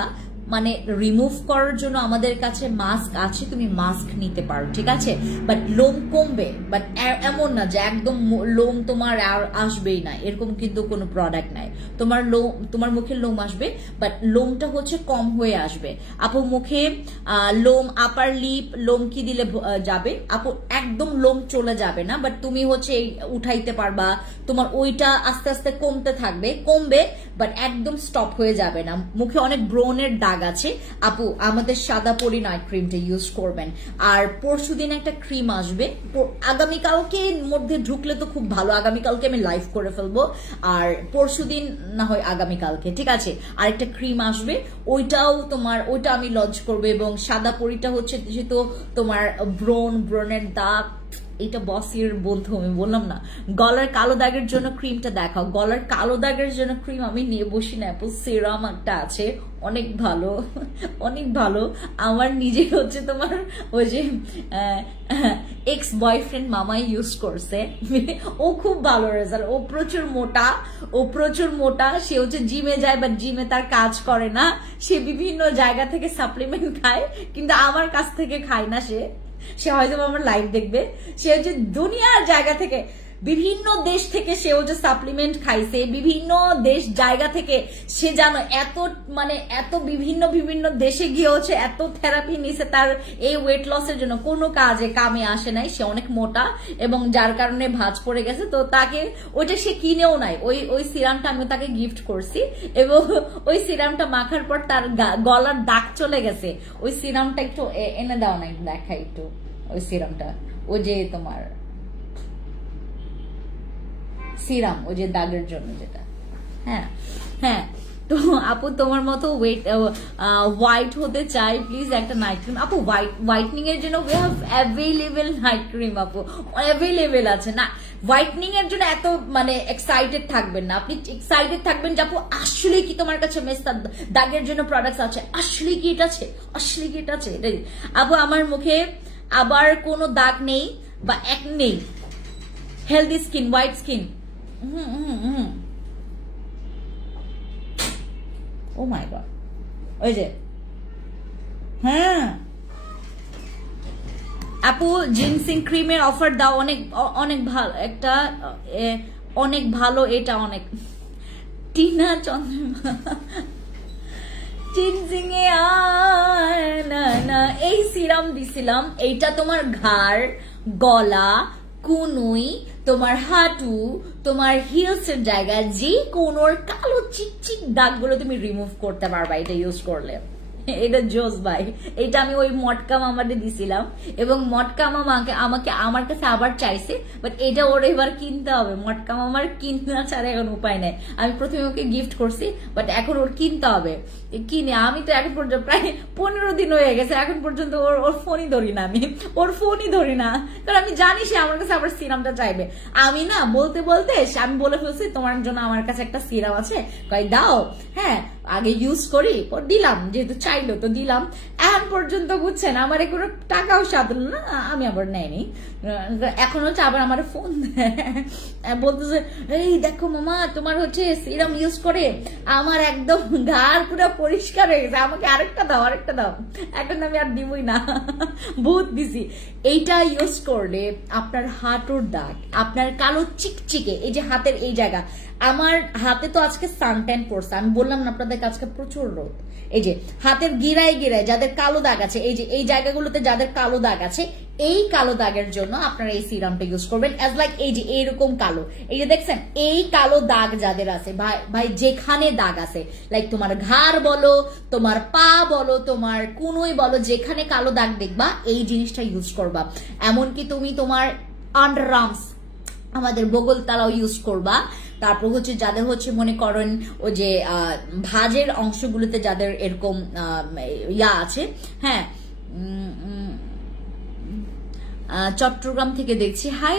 মানে রিমুভ করার জন্য আমাদের কাছে মাস্ক আছে, তুমি মাস্ক নিতে পারো, ঠিক আছে? বাট লোম কমবে, বাট এমন না যে একদম লোম তোমার আর আসবেই না, এরকম কিন্তু কোনো প্রোডাক্ট নাই। তোমার মুখের লোম আসবে, বাট লোমটা হচ্ছে কম হয়ে আসবে। আপু মুখে লোম, আপার লিপ লোম কি দিলে যাবে আপু? একদম লোম চলে যাবে না, বাট তুমি হচ্ছে উঠাইতে পারবা, তোমার ওইটা আস্তে আস্তে কমবে, বাট একদম স্টপ হয়ে যাবে না। মুখে অনেক ব্রনের দাগ আছে আপু, আমাদের সাদাপুরি নাইট ক্রিমটা ইউজ করবেন। আর পরশুদিন একটা ক্রিম আসবে, আগামীকালকে মধ্যে ঢুকলে তো খুব ভালো, আগামীকালকে আমি লাইভ করে ফেলবো, আর পরশুদিন না হয় আগামীকালকে, ঠিক আছে? আর একটা ক্রিম আসবে, ওইটা আমি লঞ্চ করবো। এবং সাদাপুরিটা হচ্ছে যেহেতু তোমার ব্রনের দাগ, এটা বসের বন্ধু, আমি বললাম না। গলার কালো দাগের জন্য ক্রিমটা দেখাও। গলার কালো দাগের জন্য ক্রিম আমি নিয়ে বসি না আপু, সিরাম একটা আছে অনেক ভালো। আমার নিজে হচ্ছে তোমার ওই যে এক্স বয়ফ্রেন্ড মামাই ইউজ করছে, ও খুব ভালো রেজাল্ট। ও প্রচুর মোটা, সে হচ্ছে জিমে যায়, বাট জিমে তার কাজ করে না, সে বিভিন্ন জায়গা থেকে সাপ্লিমেন্ট খায়, কিন্তু আমার কাছ থেকে খায় না। সে হয়তো আমার লাইভ দেখবে, সে হচ্ছে দুনিয়ার জায়গা থেকে, বিভিন্ন দেশ থেকে সে হচ্ছে সাপ্লিমেন্ট খাইছে, বিভিন্ন জায়গা থেকে সে জানো এত বিভিন্ন দেশে গিয়ে হচ্ছে এত থেরাপি নিছে, তার এই ওয়েট লসের জন্য কোনো কামে আসে নাই। সে অনেক মোটা এবং যার কারণে ভাঁজ পড়ে গেছে, তো তাকে ওইটা সে কিনেও নাই। ওই সিরামটা আমি তাকে গিফট করছি, এবং ওই সিরামটা মাখার পর তার গলার দাগ চলে গেছে। ওই সিরামটা একটু এনে দাও না, দেখা একটু ওই সিরামটা, ওই যে তোমার সিরাম, ওই যে দাগের জন্য যেটা। হ্যাঁ তো আপু তোমার মতো হোয়াইট হতে চাই, প্লিজ একটা নাইট ক্রিম। আপু হোয়াইটনিং এর জন্য we have available night cream আপু, অ্যাভেলেবেল আছে না। হোয়াইটনিং এর জন্য এত এক্সাইটেড থাকবেন না, আপনি এক্সাইটেড থাকবেন যে আপু আসলে কি তোমার কাছে মেস্তা দাগের জন্য প্রোডাক্টস আছে, আসলে কি এটা আছে এটাই। আপু আমার মুখে আবার কোনো দাগ নেই বা নেই, হেলদি স্কিন, হোয়াইট স্কিন। ও মাই গড, ওই যে আপু জিনসিং ক্রিমের অফার দাও, অনেক ভালো একটা, অনেক ভালো, এটা অনেক। টিনা চন্দ্রমা জিনসিং এ না এই সিরাম দিছিলাম, এইটা তোমার ঘাড়, গলা, কুনুই, তোমার হাঁটু, তোমার হিলস এর জায়গায় যে কোনোর কালো চিকচিক দাগগুলো তুমি রিমুভ করতে পারবা এটা ইউজ করলে। এটা জোস ভাই, এটা আমি ওই মটকা মামাকে দিছিলাম, এবং মটকা মামা আমাকে আমার কাছে আবার চাইছে, বাট এটা ওর এবার কিনতে হবে। মটকা মামার কিনা ছাড়া এখন উপায় নাই। আমি প্রথমে ওকে গিফট করছি, বাট এখন ওর কিনতে হবে। কিনে আমি তো এখন পর্যন্ত প্রায় 15 দিন হয়ে গেছে, এখন পর্যন্ত ওর ফোনই ধরি না, কারণ আমি জানি সে আমার কাছে আবার সিরামটা চাইবে। আমি না বলতে আমি বলে ফেলছি তোমার জন্য আমার কাছে একটা সিরাম আছে, কয় দাও। হ্যাঁ, আগে ইউজ করি, দিলাম, যেহেতু চাইলো তো দিলাম। এখন পর্যন্ত বুঝছেন আমার কোনো টাকাও সাধল না, আমি আবার নেয়নি। এখন হচ্ছে আবার আমার ফোন বলতেছে, এই দেখো মামা তোমার হচ্ছে সিরাম ইউজ করে আমার একদম ঘাড় পুরো পরিষ্কার হয়ে গেছে, আমাকে আরেকটা দাও, আরেকটা দাও। এখন আমি আর দিবই না, বহুত বিজি। এইটা ইউজ করলে আপনার হাঁটুর দাগ, আপনার কালো চিকচিকে, এই যে হাতের এই জায়গা, আমার হাতে তো আজকে সানট্যান পড়ছে, আমি বললাম না আপনাদেরকে আজকে প্রচুর রোদ। এই যে হাতের গিরায় গিরায় যাদের কালো দাগ আছে, এই যে এই জায়গাগুলোতে যাদের কালো দাগ আছে, এই কালো দাগের জন্য আপনারা এই সিরামটা ইউজ করবেন। অ্যাজ লাইক এই যে এইরকম কালো, এই যে দেখছেন এই কালো দাগ যাদের আছে, ভাই যেখানে দাগ আছে, লাইক তোমার ঘাড় বলো, তোমার পা বলো, তোমার কুনোই বলো, যেখানে কালো দাগ দেখবা এই জিনিসটা ইউজ করবা। এমনকি তুমি তোমার আন্ডারআর্মস, আমাদের বগল তালাও ইউজ করবা। তারপর হচ্ছে যাদের হচ্ছে মনে করেন ওই যে ভাজের অংশগুলোতে যাদের এরকম ইয়া আছে, হ্যাঁ, চট্টগ্রাম থেকে দেখছি, হাই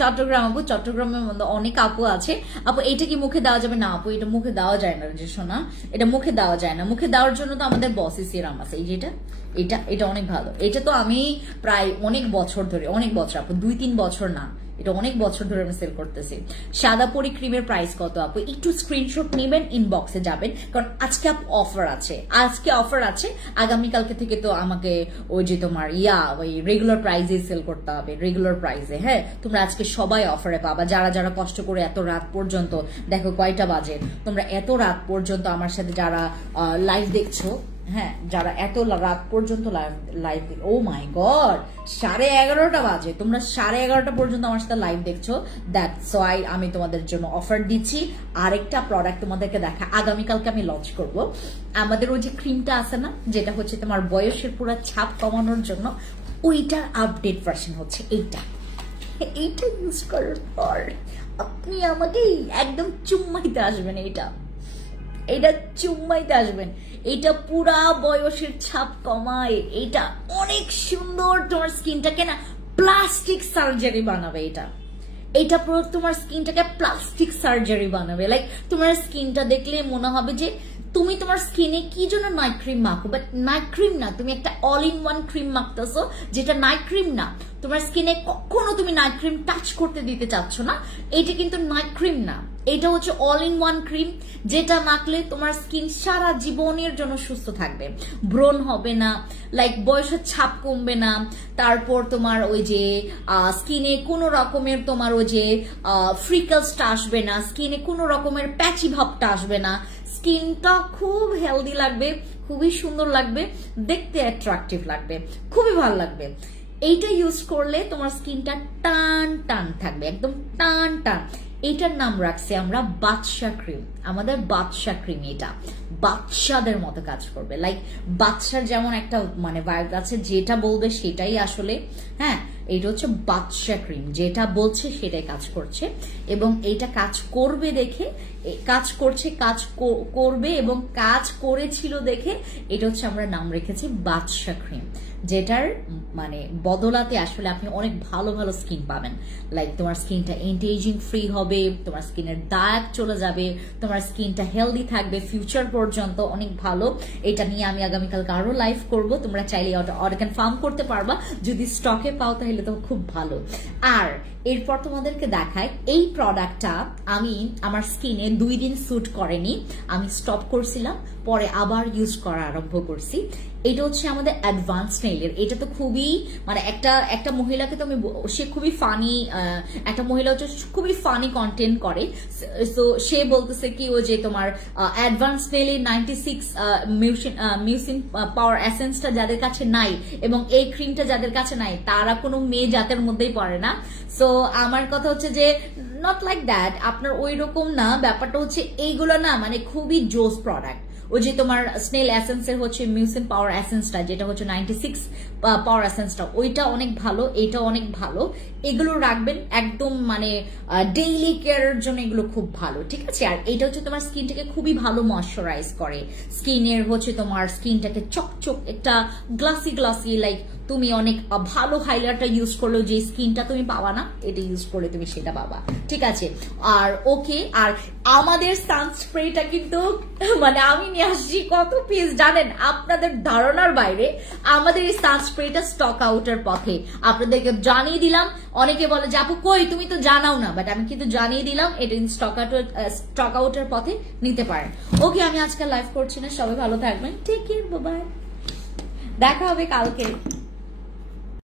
চট্টগ্রাম আপু, চট্টগ্রামের মধ্যে অনেক আপু আছে। আপু এটা কি মুখে দেওয়া যাবে? না আপু এটা মুখে দেওয়া যায় না যে সোনা, এটা মুখে দেওয়া যায় না। মুখে দেওয়ার জন্য তো আমাদের বসি সিরাম আছে, এই যেটা, এটা অনেক ভালো। এটা তো আমি প্রায় অনেক বছর ধরে, অনেক বছর আপু, 2-3 বছর না, এটা অনেক বছর ধরে আমি সেল করতেছি। সাদা পরি ক্রিমের প্রাইস কত আপু? একটু স্ক্রিনশট নেবেন, ইনবক্সে যাবেন, কারণ আজকে অফার আছে, আজকে অফার আছে। আগামীকালকে থেকে তো আমাকে ওই যে তোমার ওই রেগুলার প্রাইসে সেল করতে হবে, রেগুলার প্রাইসে। হ্যাঁ, তোমরা আজকে সবাই অফারে পাবা, যারা যারা কষ্ট করে এত রাত পর্যন্ত, দেখো কয়টা বাজে, তোমরা এত রাত পর্যন্ত আমার সাথে যারা লাইভ দেখছো, হ্যাঁ, যারা এত রাত পর্যন্ত লাইভ, ও মাই গড, 11:30 বাজে, তোমরা 11:30 পর্যন্ত আমার সাথে লাইভ দেখছো। দ্যাটস ওয়াই আমি তোমাদের জন্য অফার দিচ্ছি। আরেকটা প্রোডাক্ট তোমাদেরকে দেখা, আগামীকালকে আমি লঞ্চ করব। আমাদের ওই যে ক্রিমটা আছে না, যেটা হচ্ছে তোমার বয়সের পুরো ছাপ কমানোর জন্য, ওইটার আপডেট ভার্সন হচ্ছে এইটা ইউজ করার পর আপনি আমাকে একদম চুম্মাইতে আসবেন, এটা চুম্মাইতে আসবেন। এটা পুরা বয়সের ছাপ কমায়, এটা অনেক সুন্দর, তোমার স্কিনটাকে না প্লাস্টিক সার্জারি বানাবে। এটা পুরো তোমার স্কিনটাকে প্লাস্টিক সার্জারি বানাবে। লাইক তোমার স্কিনটা দেখলে মনে হবে যে তুমি তোমার স্কিনে কি জন্য নাইট ক্রিম মাখো, বাট নাইট ক্রিম না, তুমি একটা অল ইন ওয়ান ক্রিম মাখতেছো যেটা নাইট ক্রিম না। তোমার স্কিনে কখনো তুমি নাইট ক্রিম টাচ করতে দিতে চাচ্ছ না, এটা কিন্তু নাইট ক্রিম না, এটা হচ্ছে অল ইন ওয়ান ক্রিম, যেটা মাখলে তোমার স্কিন সারা জীবনের জন্য সুস্থ থাকবে, ব্রণ হবে না, লাইক বয়সের ছাপ কমবে না। তারপর তোমার ওই যে স্কিনে কোনো রকমের তোমার ওই যে ফ্রিকলসটা আসবে না, স্কিনে কোনো রকমের প্যাচি ভাবটা আসবে না, স্কিনটা খুব হেলদি লাগবে, খুবই সুন্দর লাগবে, দেখতে অ্যাট্রাকটিভ লাগবে, খুবই ভালো লাগবে। এইটা ইউজ করলে তোমার স্কিনটা টান টান থাকবে, একদম টান টান। এইটার নাম রাখছি আমরা বাদশা ক্রিম, আমাদের বাদশা ক্রিম। এটা বাচ্চাদের মতো কাজ করবে, লাইক বাচ্চার যেমন একটা মানে ভাইব আছে, যেটা বলবে সেটাই আসলে, হ্যাঁ, এটা হচ্ছে বাদশা ক্রিম, যেটা বলছে সেটাই কাজ করছে, এবং এইটা কাজ করবে দেখে, কাজ করছে, কাজ করবে এবং কাজ করেছিল দেখে এটা হচ্ছে আমরা নাম রেখেছি বাদশা ক্রিম, যেটার মানে বদলাতে আসলে আপনি অনেক ভালো ভালো স্কিন পাবেন। লাইক তোমার স্কিনটা এন্টি এজিং ফ্রি হবে, তোমার স্কিনের দাগ চলে যাবে, তোমার স্কিনটা হেলদি থাকবে ফিউচার পর্যন্ত, অনেক ভালো। এটা নিয়ে আমি আগামীকালকে আরো লাইভ করব, তোমরা চাইলে অর্ডার কনফার্ম করতে পারবা, যদি স্টকে পাও তাহলে তো খুব ভালো। আর এরপর তোমাদেরকে দেখাই এই প্রোডাক্টটা আমি আমার স্কিনে 2 দিন স্যুট করেনি, আমি স্টপ করছিলাম, পরে আবার ইউজ করা আরম্ভ করছি। এটা হচ্ছে আমাদের অ্যাডভান্স নেইলের। এটা তো খুবই মানে একটা মহিলাকে তো আমি, সে খুবই ফানি একটা মহিলা হচ্ছে, খুবই ফানি কন্টেন্ট করে। সো সে বলতেছে কি ও যে তোমার অ্যাডভান্স নেইলের 96 মিউসিন পাওয়ার এসেন্সটা যাদের কাছে নাই এবং এই ক্রিমটা যাদের কাছে নাই তারা কোনো মেয়ে জাতের মধ্যেই পড়ে না। সো আমার কথা হচ্ছে যে নট লাইক দ্যাট, আপনার ওই রকম না, ব্যাপারটা হচ্ছে এইগুলো না মানে খুবই জোস প্রোডাক্ট। ওই যে তোমার স্নেল এসেন্সের হচ্ছে মিউসিন পাওয়ার এসেন্সটা, যেটা হচ্ছে 96 পাওয়ার এসেন্সটা, ওইটা অনেক ভালো, এটা অনেক ভালো। এগুলো রাখবেন একদম মানে ডেইলি কেয়ারের জন্য, এগুলো খুব ভালো, ঠিক আছে। আর এটা হচ্ছে তোমার স্কিনটাকে খুবই ভালো ময়শ্চারাইজ করে, স্কিনের হচ্ছে তোমার স্কিনটাকে চকচক একটা গ্লাসি গ্লাসি, লাইক তুমি অনেক ভালো হাইলাইটার ইউজ করলো, যে স্কিনটা তুমি পাবা না, এটা ইউজ করলে তুমি সেটা পাবা, ঠিক আছে? আর ওকে, আর আমাদের সানস্প্রেটা কিন্তু মানে আমি নিয়ে আসছি কত পিস জানেন, আপনাদের ধারণার বাইরে। আমাদের এই সানস্প্রেটা স্টক আউটের পথে, আপনাদেরকে জানিয়ে দিলাম। অনেকে বলে যে আপু কই তুমি তো জানাও না, বাট আমি কিন্তু জানিয়ে দিলাম এটা স্টক আউটের পথে নিতে পারেন। ওকে, আমি আজকাল লাইভ করছি না, সবাই ভালো থাকবেন, টেক কেয়ার, বাই বাই, দেখা হবে কালকে।